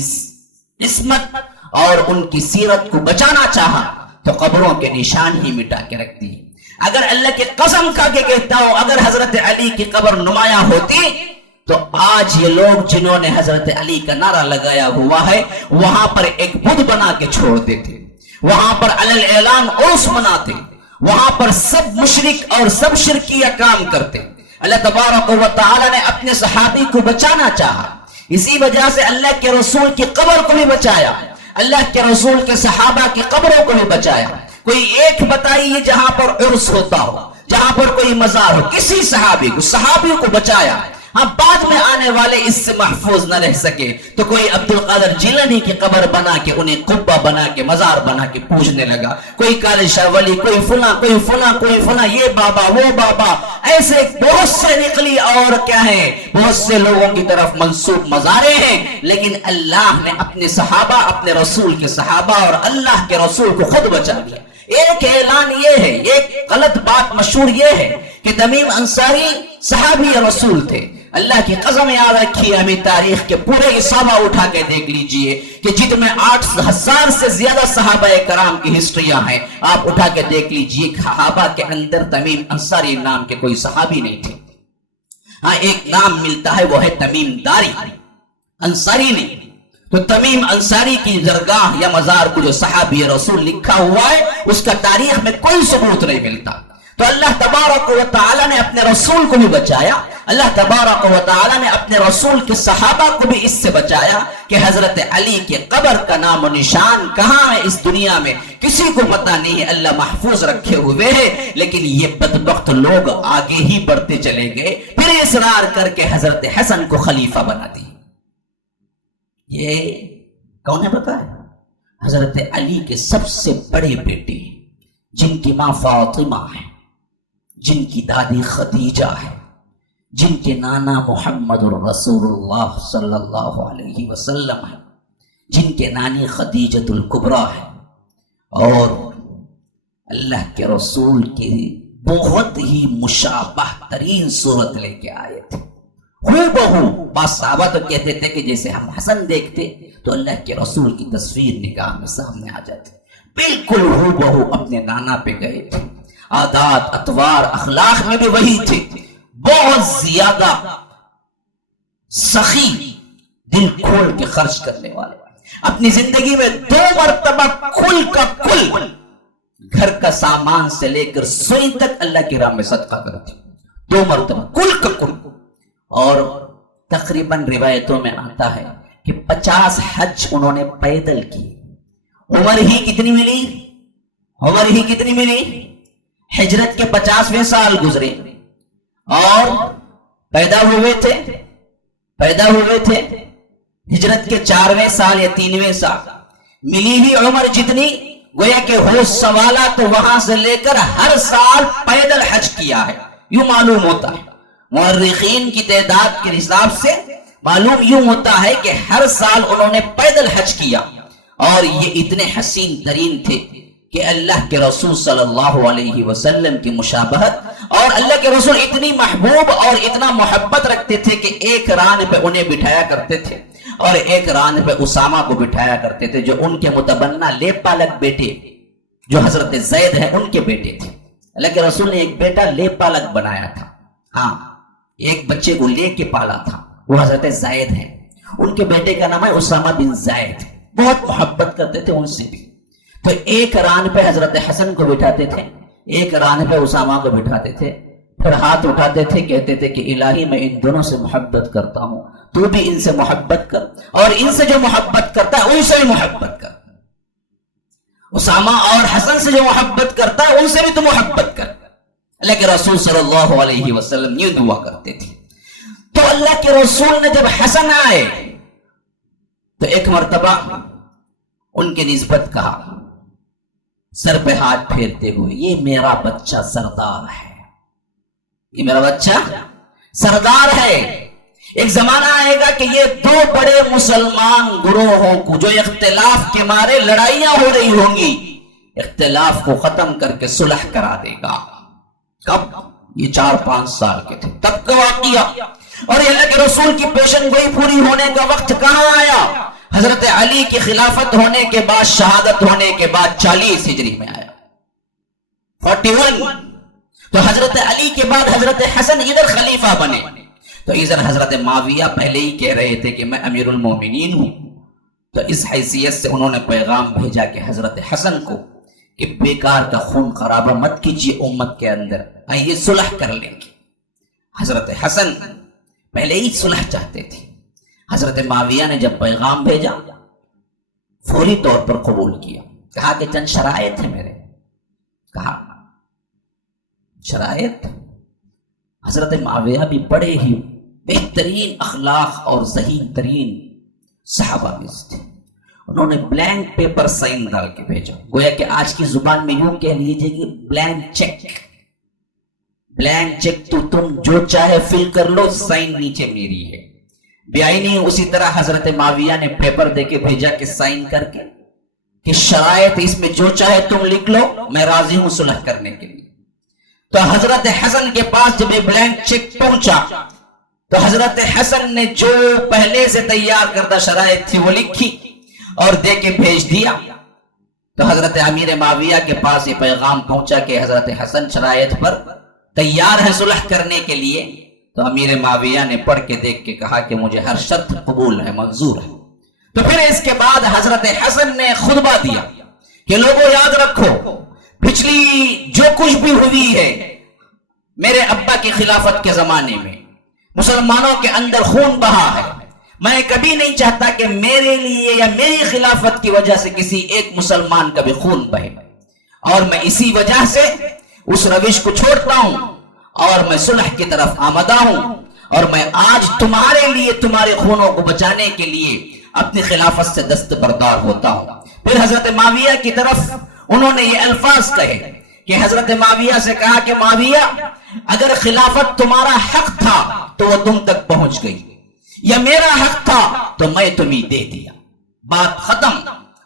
عصمت اور ان کی سیرت کو بچانا چاہا تو قبروں کے نشان ہی مٹا کے رکھ دی۔ اگر اللہ کی قسم کھا کے کہتا ہوں اگر حضرت علی کی قبر نمایاں ہوتی تو آج یہ لوگ جنہوں نے حضرت علی کا نعرہ لگایا ہوا ہے وہاں پر ایک بت بنا کے چھوڑ دیتے، وہاں پر علی اعلان عرس مناتے، وہاں پر سب مشرک اور سب شرکیہ کام کرتے۔ اللہ تبارک و تعالی نے اپنے صحابی کو بچانا چاہا، اسی وجہ سے اللہ کے رسول کی قبر کو بھی بچایا، اللہ کے رسول کے صحابہ کی قبروں کو بھی بچایا۔ کوئی ایک بتائیے جہاں پر عرس ہوتا ہو، جہاں پر کوئی مزار ہو، کسی صحابی کو بچایا۔ ہاں بعد میں آنے والے اس سے محفوظ نہ رہ سکے تو کوئی عبد القادر جیلانی کی قبر بنا کے انہیں قبہ بنا کے مزار بنا کے پوجنے لگا، کوئی قاری شاہ ولی، کوئی فلاں کوئی فلاں کوئی فلاں، یہ بابا وہ بابا، ایسے بہت سے نکلی اور کیا ہے بہت سے لوگوں کی طرف منسوب مزارے ہیں۔ لیکن اللہ نے اپنے صحابہ، اپنے رسول کے صحابہ اور اللہ کے رسول کو خود بچا لیا۔ ایک اعلان یہ ہے، ایک غلط بات مشہور یہ ہے کہ تمیم انصاری صحابی رسول تھے۔ اللہ کی قسم یاد رکھیے، ہمیں تاریخ کے پورے اصحابہ اٹھا کے دیکھ لیجئے کہ جن میں 8,000 سے زیادہ صحابہ کرام کی ہسٹریاں ہیں، آپ اٹھا کے دیکھ لیجئے صحابہ کے اندر تمیم انصاری نام کے کوئی صحابی نہیں تھے۔ ہاں ایک نام ملتا ہے وہ ہے تمیم داری، انصاری نہیں۔ تو تمیم انصاری کی درگاہ یا مزار کو جو صحابی رسول لکھا ہوا ہے اس کا تاریخ میں کوئی ثبوت نہیں ملتا۔ تو اللہ تبارک و تعالی نے اپنے رسول کو بھی بچایا، اللہ تبارک و تعالی نے اپنے رسول کے صحابہ کو بھی اس سے بچایا کہ حضرت علی کے قبر کا نام و نشان کہاں ہے اس دنیا میں کسی کو پتہ نہیں ہے، اللہ محفوظ رکھے ہوئے ہے۔ لیکن یہ بدبخت لوگ آگے ہی بڑھتے چلے گئے، پھر اصرار کر کے حضرت حسن کو خلیفہ بنا دی۔ یہ کون ہے پتہ ہے؟ حضرت علی کے سب سے بڑے بیٹے جن کی ماں فاطمہ ہے، جن کی دادی خدیجہ ہے، جن کے نانا محمد الرسول اللہ صلی اللہ علیہ وسلم ہے، جن کے نانی خدیجۃ الکبریٰ ہے، اور اللہ کے رسول کی بہت ہی مشابہ ترین صورت لے کے آئے تھے، ہو بہو۔ بعض صحابہ تو کہتے تھے کہ جیسے ہم حسن دیکھتے تو اللہ کے رسول کی تصویر نگاہ میں سامنے آ جاتی، بالکل ہو بہو اپنے نانا پہ گئے تھے۔ عادات، اطوار، اخلاق میں بھی وہی تھے، بہت زیادہ سخی، دل کھول کے خرچ کرنے والے، اپنی زندگی میں 2 مرتبہ کھل کا کھل گھر کا سامان سے لے کر سوئی تک اللہ کی راہ میں صدقہ کرتے، 2 مرتبہ کھل کا کھل۔ اور تقریباً روایتوں میں آتا ہے کہ 50 حج انہوں نے پیدل کی۔ عمر ہی کتنی ملی؟ عمر ہی کتنی ملی؟ ہجرت کے 50ویں سال گزرے اور پیدا ہوئے تھے ہجرت کے 4ویں سال یا 3ویں سال، ملی ہی عمر جتنی، گویا کہ ہوش سوالا تو وہاں سے لے کر ہر سال پیدل حج کیا ہے، یوں معلوم ہوتا ہے۔ مورخین کی تعداد کے حساب سے معلوم یوں ہوتا ہے کہ ہر سال انہوں نے پیدل حج کیا، اور یہ اتنے حسین ترین تھے کہ اللہ کے رسول صلی اللہ علیہ وسلم کی مشابہت، اور اللہ کے رسول اتنی محبوب اور اتنا محبت رکھتے تھے کہ ایک ران پہ انہیں بٹھایا کرتے تھے اور ایک ران پہ اسامہ کو بٹھایا کرتے تھے جو ان کے متبنہ لے پالک بیٹے جو حضرت زید ہیں ان کے بیٹے تھے۔ اللہ کے رسول نے ایک بیٹا لے پالک بنایا تھا، ہاں ایک بچے کو لے کے پالا تھا، وہ حضرت زید ہیں، ان کے بیٹے کا نام ہے اسامہ بن زید، بہت محبت کرتے تھے ان سے بھی۔ تو ایک ران پہ حضرت حسن کو بٹھاتے تھے، ایک ران پہ اسامہ کو بٹھاتے تھے، پھر ہاتھ اٹھاتے تھے، کہتے تھے کہ الہی میں ان دونوں سے محبت کرتا ہوں، تو بھی ان سے محبت کر، اور ان سے جو محبت کرتا ہے ان سے بھی محبت کر، اسامہ اور حسن سے جو محبت کرتا ہے ان سے بھی تو محبت کر۔ اللہ کے رسول صلی اللہ علیہ وسلم یہ دعا کرتے تھے۔ تو اللہ کے رسول نے جب حسن آئے تو ایک مرتبہ ان کے نسبت کہا، سر پہ ہاتھ پھیرتے ہوئے، یہ میرا بچہ سردار ہے، یہ میرا بچہ سردار ہے۔ ایک زمانہ آئے گا کہ یہ دو بڑے مسلمان گروہوں کو جو اختلاف کے مارے لڑائیاں ہو رہی ہوں گی، اختلاف کو ختم کر کے صلح کرا دے گا۔ کب؟ یہ 4-5 سال کے تھے تب کا واقعہ۔ اور اللہ کے رسول کی پیشن گوئی پوری ہونے کا وقت کہاں آیا؟ حضرت علی کی خلافت ہونے کے بعد، شہادت ہونے کے بعد 40 ہجری میں آیا، 41۔ تو حضرت علی کے بعد حضرت حسن ادھر خلیفہ بنے، تو ادھر حضرت معاویہ پہلے ہی کہہ رہے تھے کہ میں امیر المومنین ہوں، تو اس حیثیت سے انہوں نے پیغام بھیجا کہ حضرت حسن کو کہ بیکار کا خون خرابہ مت کیجیے امت کے اندر، آئیے صلح کر لیں گے۔ حضرت حسن پہلے ہی صلح چاہتے تھے۔ حضرت معاویہ نے جب پیغام بھیجا فوری طور پر قبول کیا، کہا کہ چند شرائط ہیں میرے۔ کہا شرائط؟ حضرت معاویہ بھی بڑے ہی بہترین اخلاق اور ذہین ترین صحابہ میں سے تھے، انہوں نے بلینک پیپر سائن ڈال کے بھیجا، گویا کہ آج کی زبان میں یوں کہہ لیجئے کہ بلینک چیک۔ بلینک چیک تو تم جو چاہے فل کر لو، سائن نیچے میری ہے۔ بیائی اسی طرح حضرت معاویہ نے پیپر دے کے بھیجا کہ سائن کر کے کہ شرائط اس میں جو چاہے تم لکھ لو، میں راضی ہوں صلح کرنے کے لیے۔ تو حضرت حسن کے پاس جب یہ بلینک چیک پہنچا تو حضرت حسن نے جو پہلے سے تیار کردہ شرائط تھی وہ لکھی اور دے کے بھیج دیا۔ تو حضرت امیر معاویہ کے پاس یہ پیغام پہنچا کہ حضرت حسن شرائط پر تیار ہے صلح کرنے کے لیے۔ تو امیر معاویہ نے پڑھ کے دیکھ کے کہا کہ مجھے ہر شرط قبول ہے، منظور ہے۔ تو پھر اس کے بعد حضرت حسن نے خطبہ دیا کہ لوگوں یاد رکھو، پچھلی جو کچھ بھی ہوئی ہے میرے ابا کی خلافت کے زمانے میں مسلمانوں کے اندر خون بہا ہے، میں کبھی نہیں چاہتا کہ میرے لیے یا میری خلافت کی وجہ سے کسی ایک مسلمان کا بھی خون بہے، اور میں اسی وجہ سے اس روش کو چھوڑتا ہوں اور میں صلح کی طرف آمدہ ہوں، اور میں آج تمہارے لیے تمہارے خونوں کو بچانے کے لیے اپنی خلافت سے دستبردار ہوتا ہوں۔ پھر حضرت معاویہ کی طرف انہوں نے یہ الفاظ کہے کہ حضرت معاویہ سے کہا کہ معاویہ اگر خلافت تمہارا حق تھا تو وہ تم تک پہنچ گئی، یا میرا حق تھا تو میں تمہیں دے دیا، بات ختم۔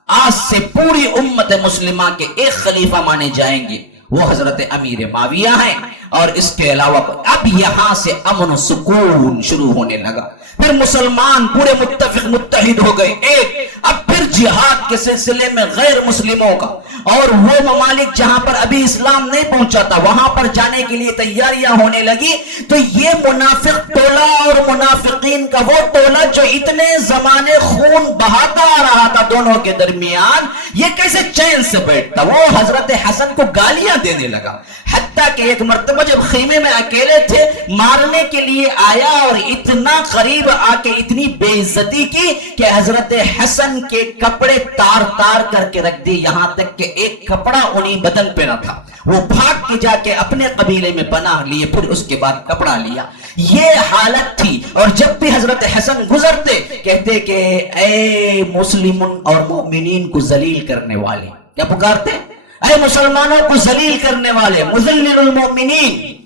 آج سے پوری امت مسلمہ کے ایک خلیفہ مانے جائیں گے، وہ حضرت امیر معاویہ ہیں، اور اس کے علاوہ اب یہاں سے امن و سکون شروع ہونے لگا۔ پھر مسلمان پورے متفق متحد ہو گئے ایک۔ اب پھر جہاد کے سلسلے میں غیر مسلموں کا اور وہ ممالک جہاں پر ابھی اسلام نہیں پہنچا تھا وہاں پر جانے کے لیے تیاریاں ہونے لگی۔ تو یہ منافق ٹولہ اور منافقین کا وہ ٹولہ جو اتنے زمانے خون بہاتا آ رہا تھا دونوں کے درمیان، یہ کیسے چین سے بیٹھتا؟ وہ حضرت حسن کو گالیاں دینے لگا، حتیٰ کہ ایک مرتبہ جب خیمے میں اکیلے تھے مارنے کے لیے آیا اور اتنا قریب آ کے اتنی بے عزتی کی کہ حضرت حسن کے کپڑے تار تار کر کے رکھ دی، یہاں تک کہ ایک کپڑا انہی بدن پہ نہ تھا۔ وہ بھاگ کے جا کے اپنے قبیلے میں پناہ لیے، پھر اس کے بعد کپڑا لیا۔ یہ حالت تھی، اور جب بھی حضرت حسن گزرتے کہتے کہ اے مسلمون اور مومنین کو ذلیل کرنے والے، کیا پکارتے؟ اے مسلمانوں کو ذلیل کرنے والے، مذلل المومنین،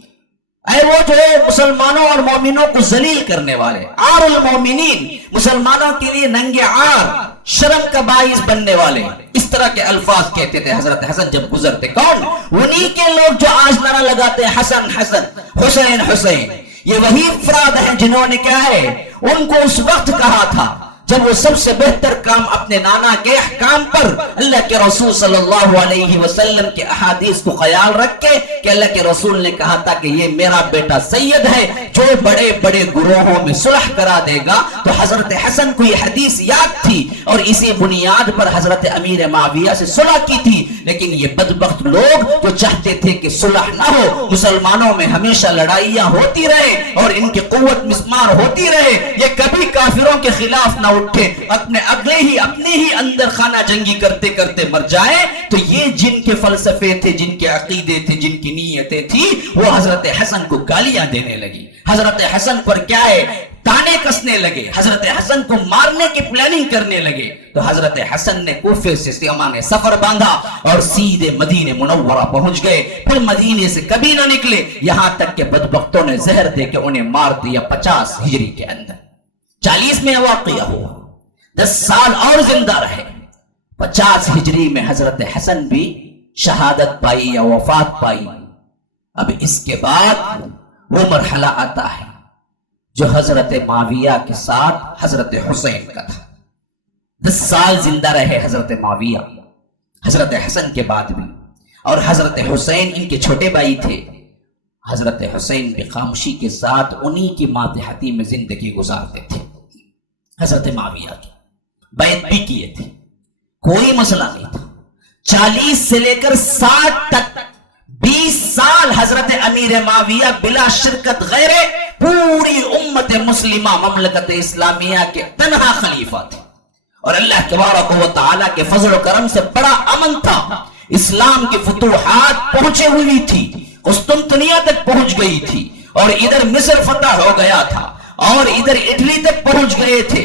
اے وہ جو ہے مسلمانوں اور مومنوں کو ذلیل کرنے والے، عار المومنین، مسلمانوں کے لیے ننگے عار، شرم کا باعث بننے والے، اس طرح کے الفاظ کہتے تھے حضرت حسن جب گزرتے۔ کون؟ انہی کے لوگ جو آج نعرہ لگاتے ہیں حسن حسن، حسین حسین۔ یہ وہی افراد ہیں جنہوں نے کیا ہے ان کو اس وقت کہا تھا جب وہ سب سے بہتر کام اپنے نانا کے احکام پر اللہ کے رسول صلی اللہ علیہ وسلم کے احادیث کو خیال رکھ کے کہ اللہ کے رسول نے کہا تھا کہ یہ میرا بیٹا سید ہے جو بڑے بڑے گروہوں میں صلح کرا دے گا، تو حضرت حسن کو یہ حدیث یاد تھی اور اسی بنیاد پر حضرت امیر معاویہ سے صلح کی تھی۔ لیکن یہ بدبخت لوگ جو چاہتے تھے کہ صلح نہ ہو، مسلمانوں میں ہمیشہ لڑائیاں ہوتی رہے اور ان کی قوت مسمار ہوتی رہے، یہ کبھی کافروں کے خلاف نہ اٹھے، اپنے ہی اندر خانہ جنگی کرتے کرتے مر جائیں، تو یہ جن کے فلسفے تھے، جن کے عقیدے تھے، جن کی نیتیں تھی، وہ حضرت حسن کو گالیاں دینے لگی، حضرت حسن پر کیا ہے تانے کسنے لگے، حضرت حسن کو مارنے کی پلاننگ کرنے لگے۔ تو حضرت حسن نے کوفے سے سامان سفر باندھا اور سیدھے مدینہ منورہ پہنچ گئے، پھر مدینے سے کبھی نہ نکلے، یہاں تک کہ بدبختوں نے زہر دے کے انہیں مار دیا 50 ہجری کے اندر۔ 40 میں واقعہ ہوا، 10 سال اور زندہ رہے۔ 50 ہجری میں حضرت حسن بھی شہادت پائی یا وفات پائی۔ اب اس کے بعد وہ مرحلہ آتا ہے جو حضرت معاویہ کے ساتھ حضرت حسین کا تھا۔ 10 سال زندہ رہے حضرت معاویہ حضرت حسن کے بعد بھی، اور حضرت حسین ان کے چھوٹے بھائی تھے۔ حضرت حسین بھی خاموشی کے ساتھ انہی کی ماتحتی میں زندگی گزارتے تھے۔ حضرت معاویہ کی بیعت بھی کیے تھے، کوئی مسئلہ نہیں تھا۔ 40 سے لے کر 60 تک 20 سال حضرت امیر معاویہ بلا شرکت غیر پوری امت مسلمہ مملکت اسلامیہ کے تنہا خلیفہ تھے، اور اللہ تبارک و تعالیٰ کے فضل و کرم سے بڑا امن تھا۔ اسلام کی فتوحات پہنچے ہوئی تھی، قسطنطنیہ تک پہنچ گئی تھی، اور ادھر مصر فتح ہو گیا تھا، اور ادھر اٹلی تک پہنچ گئے تھے۔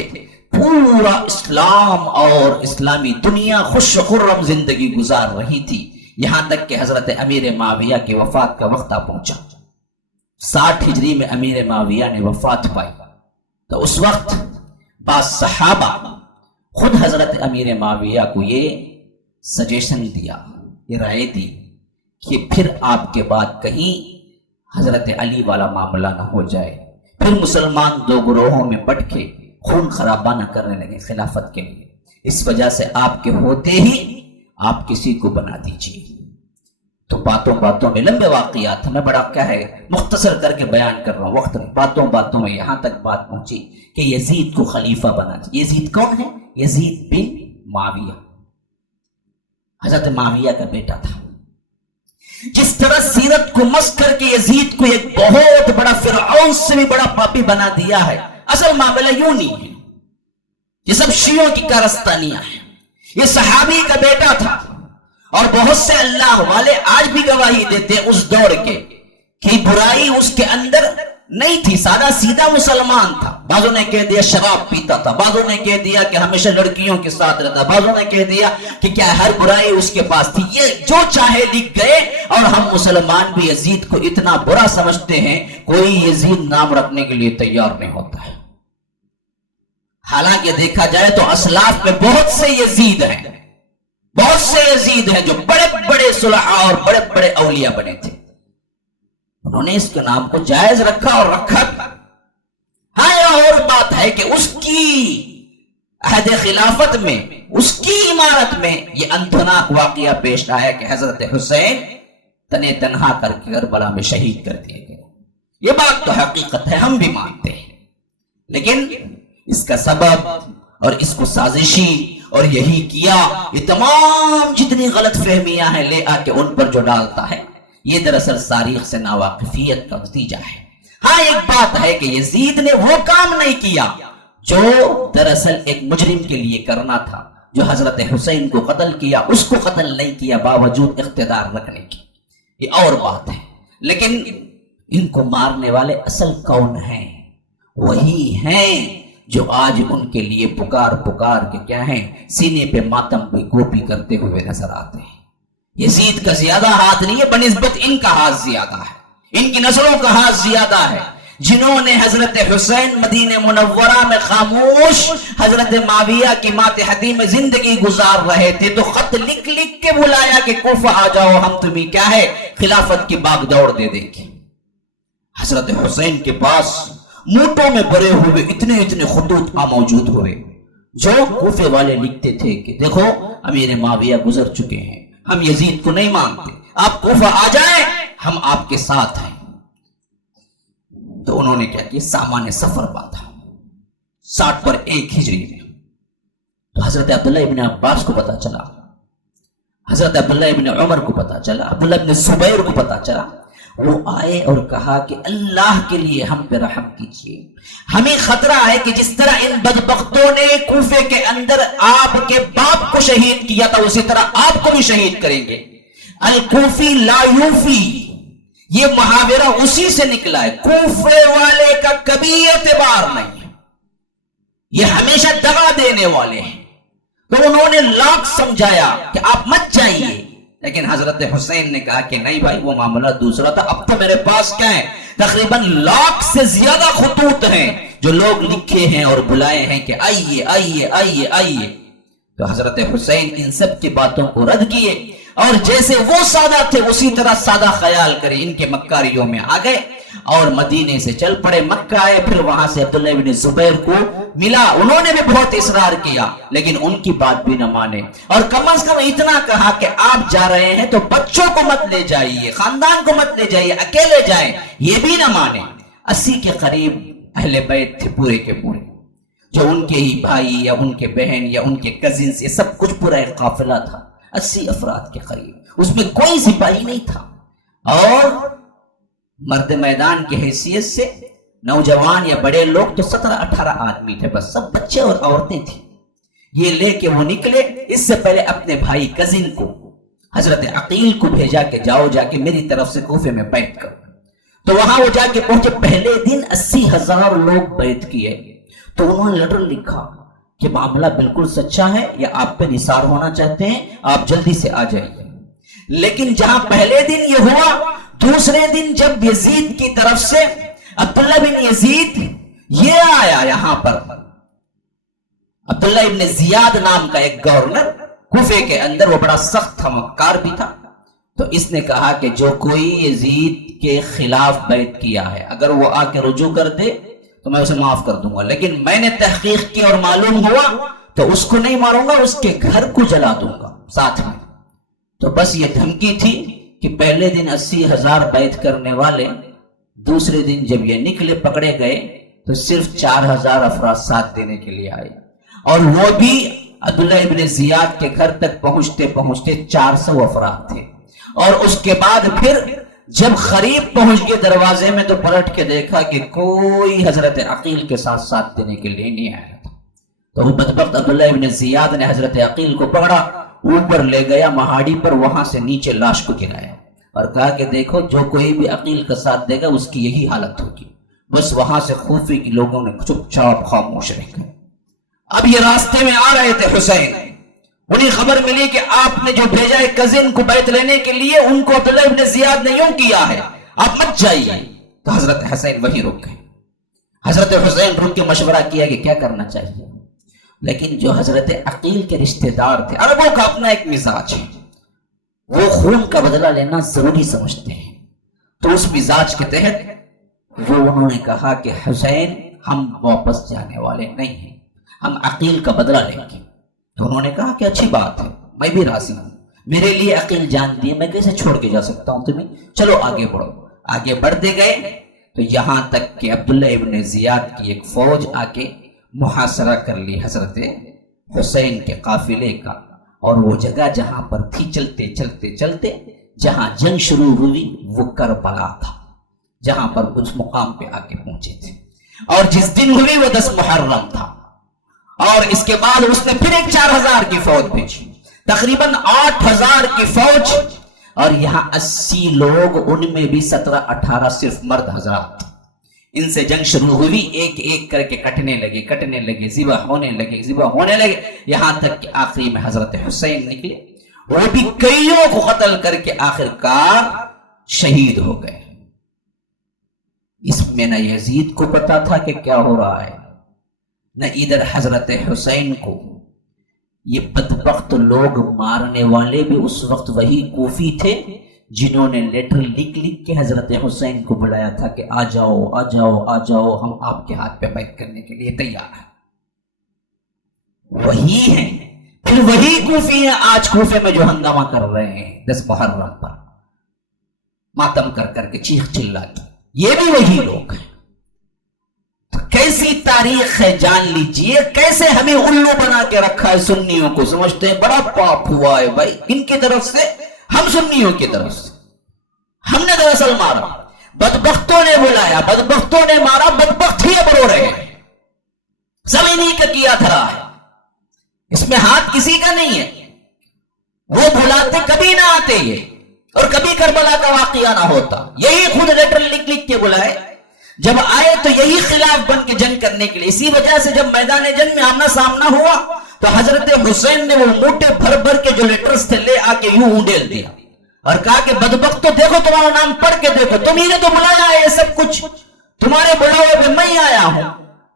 پورا اسلام اور اسلامی دنیا خوش و خرم زندگی گزار رہی تھی، یہاں تک کہ حضرت امیر معاویہ کی وفات کا وقت آ پہنچا۔ 60 ہجری میں امیر معاویہ نے وفات پائی، تو اس وقت بعض صحابہ خود حضرت امیر معاویہ کو یہ سجیشن دیا، یہ رائے دی کہ پھر آپ کے بعد کہیں حضرت علی والا معاملہ نہ ہو جائے، پھر مسلمان 2 گروہوں میں بٹ کے خون خرابہ نہ کرنے لگے خلافت کے لیے، اس وجہ سے آپ کے ہوتے ہی آپ کسی کو بنا دیجیے۔ تو باتوں میں لمبے واقعات ہیں، میں بڑا کیا ہے مختصر کر کے بیان کر رہا ہوں، وقت نہیں، باتوں میں یہاں تک بات پہنچی کہ یزید کو خلیفہ بنا دیجیے۔ یزید کون ہے؟ یزید بن معاویہ، حضرت معاویہ کا بیٹا تھا۔ جس طرح سیرت کو مس کر کے یزید کو ایک بہت بڑا فرعون سے بھی بڑا پاپی بنا دیا ہے، اصل معاملہ یوں نہیں ہے، یہ سب شیعوں کی کارستانیاں ہیں۔ یہ صحابی کا بیٹا تھا، اور بہت سے اللہ والے آج بھی گواہی دیتے اس دور کے کہ برائی اس کے اندر نہیں تھی، سادہ سیدھا مسلمان تھا۔ بعضوں نے کہہ دیا شراب پیتا تھا، بعضوں نے کہہ دیا کہ ہمیشہ لڑکیوں کے ساتھ رہتا، بعضوں نے کہہ دیا کہ کیا ہر برائی اس کے پاس تھی۔ یہ جو چاہے لکھ گئے، اور ہم مسلمان بھی یزید کو اتنا برا سمجھتے ہیں، کوئی یزید نام رکھنے کے لیے تیار نہیں ہوتا ہے۔ حالانکہ دیکھا جائے تو اسلاف میں بہت سے یزید ہیں جو بڑے بڑے صلحاء اور بڑے بڑے اولیاء بنے تھے، انہوں نے اس کے نام کو جائز رکھا اور رکھا۔ ہاں، اور بات ہے کہ اس کی عہد خلافت میں، اس کی عمارت میں یہ اندھناک واقعہ پیش آیا کہ حضرت حسین تنے تنہا کر کے کربلا میں شہید کر دیے گئے۔ یہ بات تو حقیقت ہے، ہم بھی مانتے ہیں، لیکن اس کا سبب اور اس کو سازشی اور یہی کیا، یہ تمام جتنی غلط فہمیاں ہیں لے آ کے ان پر جو ڈالتا ہے، یہ دراصل تاریخ سے ناواقفیت کا نتیجہ ہے۔ ہاں، ایک بات ہے کہ یزید نے وہ کام نہیں کیا جو دراصل ایک مجرم کے لیے کرنا تھا، جو حضرت حسین کو قتل کیا، اس کو قتل نہیں کیا باوجود اقتدار رکھنے کی، یہ اور بات ہے۔ لیکن ان کو مارنے والے اصل کون ہیں؟ وہی ہیں جو آج ان کے لیے پکار کے کیا ہیں سینے پہ ماتم پہ گوپی کرتے ہوئے نظر آتے ہیں۔ یزید کا زیادہ ہاتھ نہیں ہے، بنسبت ان کا ہاتھ زیادہ ہے، ان کی نسلوں کا ہاتھ زیادہ ہے، جنہوں نے حضرت حسین مدینہ منورہ میں خاموش حضرت معاویہ کی ماتحتی میں زندگی گزار رہے تھے، تو خط لکھ کے بلایا کہ کوفہ آ جاؤ، ہم تمہیں کیا ہے خلافت کی باغ دوڑ دے دیں گے۔ حضرت حسین کے پاس موٹوں میں بھرے ہوئے اتنے خطوط موجود ہوئے، جو کوفے والے لکھتے تھے کہ دیکھو امیر معاویہ گزر چکے ہیں، ہم یزید کو نہیں مانتے، آپ کوفہ آ جائیں، ہم آپ کے ساتھ ہیں۔ تو انہوں نے کیا کیا، سامان سفر باندھا 60 ہجری میں۔ تو حضرت عبداللہ ابن عباس کو پتا چلا، حضرت عبداللہ ابن عمر کو پتا چلا، عبداللہ ابن زبیر کو پتا چلا، وہ آئے اور کہا کہ اللہ کے لیے ہم پہ رحم کیجیے، ہمیں خطرہ ہے کہ جس طرح ان بدبختوں نے کوفے کے اندر آپ کے باپ کو شہید کیا تھا اسی طرح آپ کو بھی شہید کریں گے۔ الکوفی لا یوفی، یہ محاورہ اسی سے نکلا ہے، کوفے والے کا کبھی اعتبار نہیں ہے، یہ ہمیشہ دغا دینے والے ہیں۔ تو انہوں نے لاکھ سمجھایا کہ آپ مت جائیے، لیکن حضرت حسین نے کہا کہ نہیں بھائی، وہ معاملہ دوسرا تھا، اب تو میرے پاس کیا ہے، تقریباً 1,00,000 سے زیادہ خطوط ہیں جو لوگ لکھے ہیں اور بلائے ہیں کہ آئیے آئیے آئیے آئیے۔ تو حضرت حسین ان سب کی باتوں کو رد کیے، اور جیسے وہ سادہ تھے اسی طرح سادہ خیال کرے ان کے مکاریوں میں آ گئے اور مدینے سے چل پڑے، مکہ آئے، پھر وہاں سے عبداللہ ابن زبیر کو ملا، انہوں نے بھی بہت اصرار کیا لیکن ان کی بات بھی نہ مانے، اور کم از کم اتنا کہا کہ آپ جا رہے ہیں تو بچوں کو مت لے جائیے، خاندان کو مت لے جائیے، اکیلے جائیں، یہ بھی نہ مانے۔ 80 کے قریب اہل بیت تھے پورے کے پورے، جو ان کے ہی بھائی یا ان کے بہن یا ان کے کزنز، یہ سب کچھ پورا ایک قافلہ تھا، 80 افراد کے قریب، اس میں کوئی سپاہی نہیں تھا، اور مرد میدان کی حیثیت سے نوجوان یا بڑے لوگ تو 17-18 آدمی تھے، بس سب بچے اور عورتیں تھیں۔ یہ لے کے وہ نکلے، اس سے پہلے اپنے بھائی کزن کو حضرت عقیل کو بھیجا کہ جاؤ جا کے میری طرف سے کوفے میں بیعت کرو۔ تو وہاں وہ جا کے پہنچے، پہلے دن 80,000 لوگ بیعت کیے۔ تو انہوں نے لیٹر لکھا کہ معاملہ بالکل سچا ہے یا آپ پہ نثار ہونا چاہتے ہیں، آپ جلدی سے آ جائیے۔ لیکن جہاں پہلے دن یہ ہوا، دوسرے دن جب یزید کی طرف سے عبداللہ بن یزید یہ آیا یہاں پر، عبداللہ ابن زیاد نام کا ایک گورنر کوفے کے اندر، وہ بڑا سخت تھا، مکار بھی تھا، تو اس نے کہا کہ جو کوئی یزید کے خلاف بیعت کیا ہے اگر وہ آ کے رجوع کر دے تو میں اسے معاف کر دوں گا، لیکن میں نے تحقیق کی اور معلوم ہوا تو اس کو نہیں ماروں گا، اس کے گھر کو جلا دوں گا ساتھ میں۔ تو بس یہ دھمکی تھی کہ پہلے دن 80,000 بیعت کرنے والے، دوسرے دن جب یہ نکلے پکڑے گئے تو صرف 4,000 افراد ساتھ دینے کے لیے آئے، اور وہ بھی عبداللہ ابن زیاد کے گھر تک پہنچتے پہنچتے 400 افراد تھے۔ اور اس کے بعد پھر جب قریب پہنچ گئے دروازے میں تو پلٹ کے دیکھا کہ کوئی حضرت عقیل کے ساتھ دینے کے لیے نہیں آیا تھا۔ تو وہ بدبخت عبداللہ ابن زیاد نے حضرت عقیل کو پکڑا، اوپر لے گیا مہاڑی پر، وہاں سے نیچے لاش کو گرایا اور کہا کہ دیکھو جو کوئی بھی عقیل کا ساتھ دے گا اس کی یہی حالت ہوگی۔ بس وہاں سے کوفے کے لوگوں نے چپ چاپ خاموش رہ گئے۔ اب یہ راستے میں آ رہے تھے حسین، انہیں خبر ملی کہ آپ نے جو بھیجا ہے کزن کو بیعت لینے کے لیے، ان کو عبداللہ ابن زیاد نے یوں کیا ہے، آپ مت جائیے۔ تو حضرت حسین وہی رک گئے۔ حضرت حسین رک کے مشورہ کیا کہ کیا کرنا چاہیے، لیکن جو حضرت عقیل کے رشتہ دار تھے، عربوں کا اپنا ایک مزاج ہے، وہ خون کا بدلہ لینا ضروری سمجھتے ہیں، تو اس مزاج کے تحت وہ انہوں نے کہا کہ حسین ہم واپس جانے والے نہیں ہیں، ہم عقیل کا بدلہ لیں گے۔ تو انہوں نے کہا کہ اچھی بات ہے، میں بھی راضی ہوں، میرے لیے عقیل جان دی ہے، میں کیسے چھوڑ کے جا سکتا ہوں تمہیں، چلو آگے بڑھو۔ آگے بڑھتے گئے تو یہاں تک کہ عبداللہ ابن زیاد کی ایک فوج آ کے محاصرہ کر لی حضرت حسین کے قافلے کا، اور وہ جگہ جہاں پر تھی، چلتے چلتے چلتے جہاں جنگ شروع ہوئی وہ کربلا تھا، جہاں پر اس مقام پہ آ کے پہنچے تھے، اور جس دن ہوئی وہ 10 محرم تھا۔ اور اس کے بعد اس نے پھر ایک 4,000 کی فوج بھیجی، تقریباً 8,000 کی فوج، اور یہاں 80 لوگ، ان میں بھی 17-18 صرف مرد حضرات۔ ان سے جنگ شروع ہوئی، ایک ایک کر کے کٹنے لگے، ذبح ہونے لگے، یہاں تک کہ آخری میں حضرت حسین نکلے، وہ بھی کئیوں کو قتل کر کے آخرکار شہید ہو گئے۔ اس میں نہ یزید کو پتا تھا کہ کیا ہو رہا ہے، نہ ادھر حضرت حسین کو۔ یہ بدبخت لوگ مارنے والے بھی اس وقت وہی کوفی تھے جنہوں نے لیٹر لکھ کے حضرت حسین کو بلایا تھا کہ آ جاؤ آ جاؤ آ جاؤ، ہم آپ کے ہاتھ پہ بیعت کرنے کے لیے تیار ہیں۔ وہی ہیں، پھر وہی کوفی ہیں آج کوفے میں جو ہنگامہ کر رہے ہیں 10 محرم پر، ماتم کر کر کے چیخ چلا کے، یہ بھی وہی لوگ ہیں۔ تو کیسی تاریخ ہے جان لیجئے، کیسے ہمیں الو بنا کے رکھا ہے سنیوں کو، سمجھتے ہیں بڑا پاپ ہوا ہے بھائی ان کی طرف سے، ہم سنیوں کی طرف سے، ہم نے دراصل مارا، بدبختوں نے بلایا، بدبختوں نے مارا، بدبخت ہی اب رو رہے ہیں، سب انہی کا کیا دھرا ہے، اس میں ہاتھ کسی کا نہیں ہے، وہ بلاتے کبھی نہ آتے یہ، اور کبھی کربلا کا واقعہ نہ ہوتا، یہی خود لیٹر لکھ لکھ کے بلائے، جب آئے تو یہی خلاف بن کے جنگ کرنے کے لیے، اسی وجہ سے جب میدان جنگ میں آمنا سامنا ہوا تو حضرت حسین نے وہ موٹے بھر بھر کے جو لیٹرز تھے لے آ کے یوں اونڈیل دیا اور کہا کہ بدبخت تو دیکھو تمہارا نام پڑھ کے دیکھو، تمہیں نے تو بلایا ہے، یہ سب کچھ تمہارے بلاوے پہ میں آیا ہوں،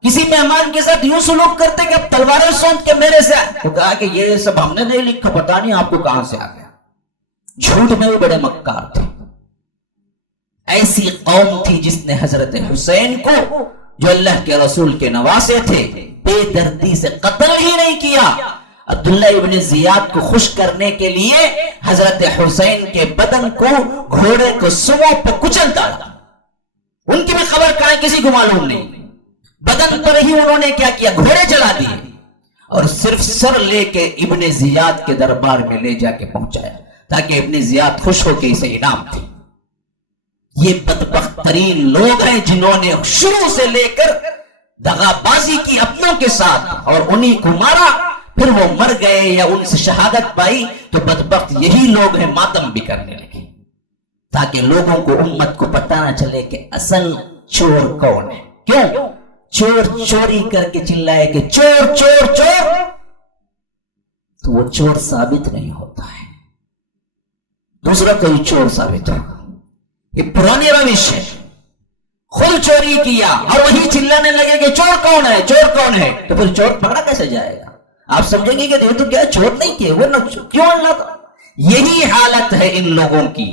کسی مہمان کے ساتھ یوں سلوک کرتے کہ اب تلواریں سونت کے میرے سے آئے، تو کہا کہ یہ سب ہم نے نہیں لکھا، پتا نہیں آپ کو کہاں سے آ گیا، جھوٹ میں بھی بڑے مکار تھے۔ ایسی قوم تھی جس نے حضرت حسین کو جو اللہ کے رسول کے نواسے تھے بے دردی سے قتل ہی نہیں کیا، عبداللہ ابن زیاد کو خوش کرنے کے لیے حضرت حسین کے بدن کو گھوڑے کو سموں پہ کچل ڈالا، ان کی بھی خبر کہاں کسی کو معلوم نہیں، بدن پر ہی انہوں نے کیا کیا، گھوڑے چلا دیے اور صرف سر لے کے ابن زیاد کے دربار میں لے جا کے پہنچایا تاکہ ابن زیاد خوش ہو کے اسے انعام دے۔ یہ بدبخت ترین لوگ ہیں جنہوں نے شروع سے لے کر دغا بازی کی اپنوں کے ساتھ اور انہی کو مارا، پھر وہ مر گئے یا ان سے شہادت پائی تو بدبخت یہی لوگ ہیں، ماتم بھی کرنے لگے تاکہ لوگوں کو امت کو پتہ نہ چلے کہ اصل چور کون ہے۔ کیوں؟ چور چوری کر کے چلائے کہ چور چور چور، تو وہ چور ثابت نہیں ہوتا ہے، دوسرا کوئی چور ثابت ہوگا۔ یہ پرانی روش ہے، خود چوری کیا اور وہی چلانے لگے کہ چور کون ہے چور کون ہے، تو پھر چور پکڑا کیسے جائے گا؟ آپ سمجھیں گے کہ یہ تو کیا چور نہیں کیے وہ نہ کیوں اللہ تھا۔ یہی حالت ہے ان لوگوں کی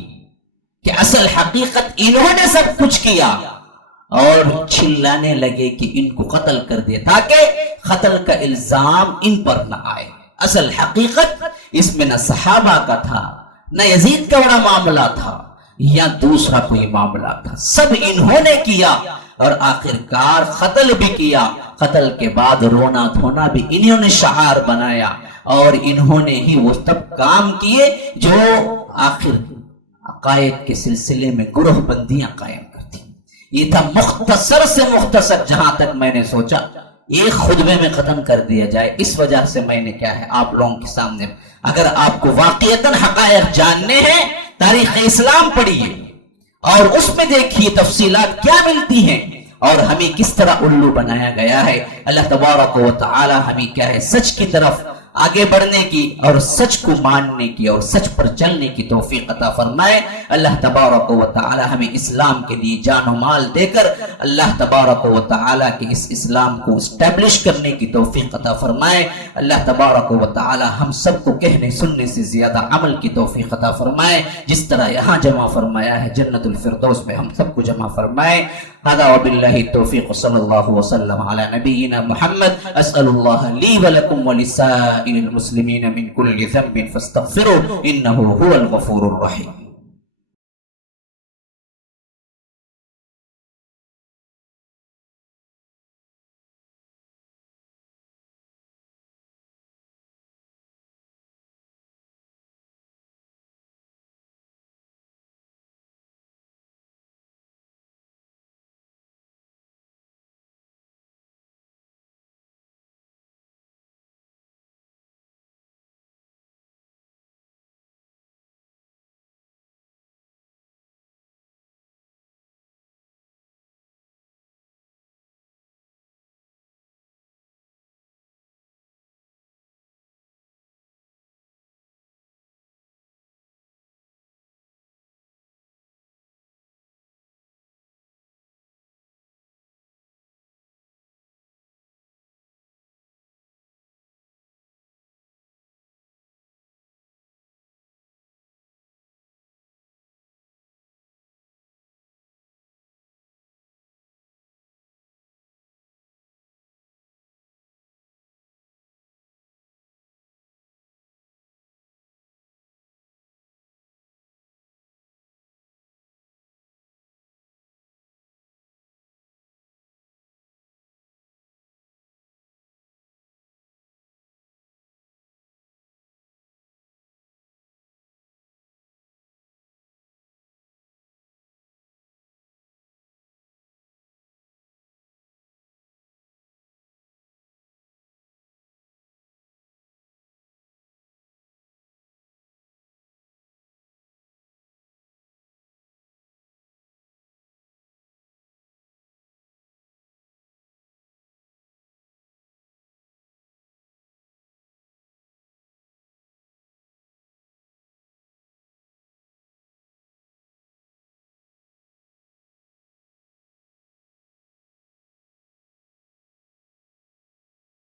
کہ اصل حقیقت انہوں نے سب کچھ کیا اور چلانے لگے کہ ان کو قتل کر دے تاکہ قتل کا الزام ان پر نہ آئے۔ اصل حقیقت اس میں نہ صحابہ کا تھا، نہ یزید کا بڑا معاملہ تھا یا دوسرا کوئی معاملہ تھا، سب انہوں نے کیا اور آخرکار قتل بھی کیا، قتل کے بعد رونا دھونا بھی انہوں نے شعار بنایا اور انہوں نے ہی وہ سب کام کیے جو آخر عقائد کے سلسلے میں گروہ بندیاں قائم کرتی۔ یہ تھا مختصر سے مختصر، جہاں تک میں نے سوچا ایک خطبے میں ختم کر دیا جائے، اس وجہ سے میں نے کیا ہے آپ لوگوں کے سامنے، اگر آپ کو واقعتاً حقائق جاننے ہیں تاریخ اسلام پڑھیے اور اس میں دیکھیے تفصیلات کیا ملتی ہیں اور ہمیں کس طرح الو بنایا گیا ہے۔ اللہ تبارک و تعالی ہمیں کیا ہے سچ کی طرف آگے بڑھنے کی اور سچ کو ماننے کی اور سچ پر چلنے کی توفیق عطا فرمائے۔ اللہ تبارک و تعالی ہمیں اسلام کے لیے جان و مال دے کر اللہ تبارک و تعالی کے اس اسلام کو اسٹیبلش کرنے کی توفیق عطا فرمائے۔ اللہ تبارک و تعالی ہم سب کو کہنے سننے سے زیادہ عمل کی توفیق عطا فرمائے، جس طرح یہاں جمع فرمایا ہے جنت الفردوس میں ہم سب کو جمع فرمائے۔ هذا وبالله التوفيق، صلى الله وسلم على نبينا محمد۔ أسأل الله لي ولكم ولسائر المسلمين من كل ذنب فاستغفروه إنه هو الغفور الرحيم۔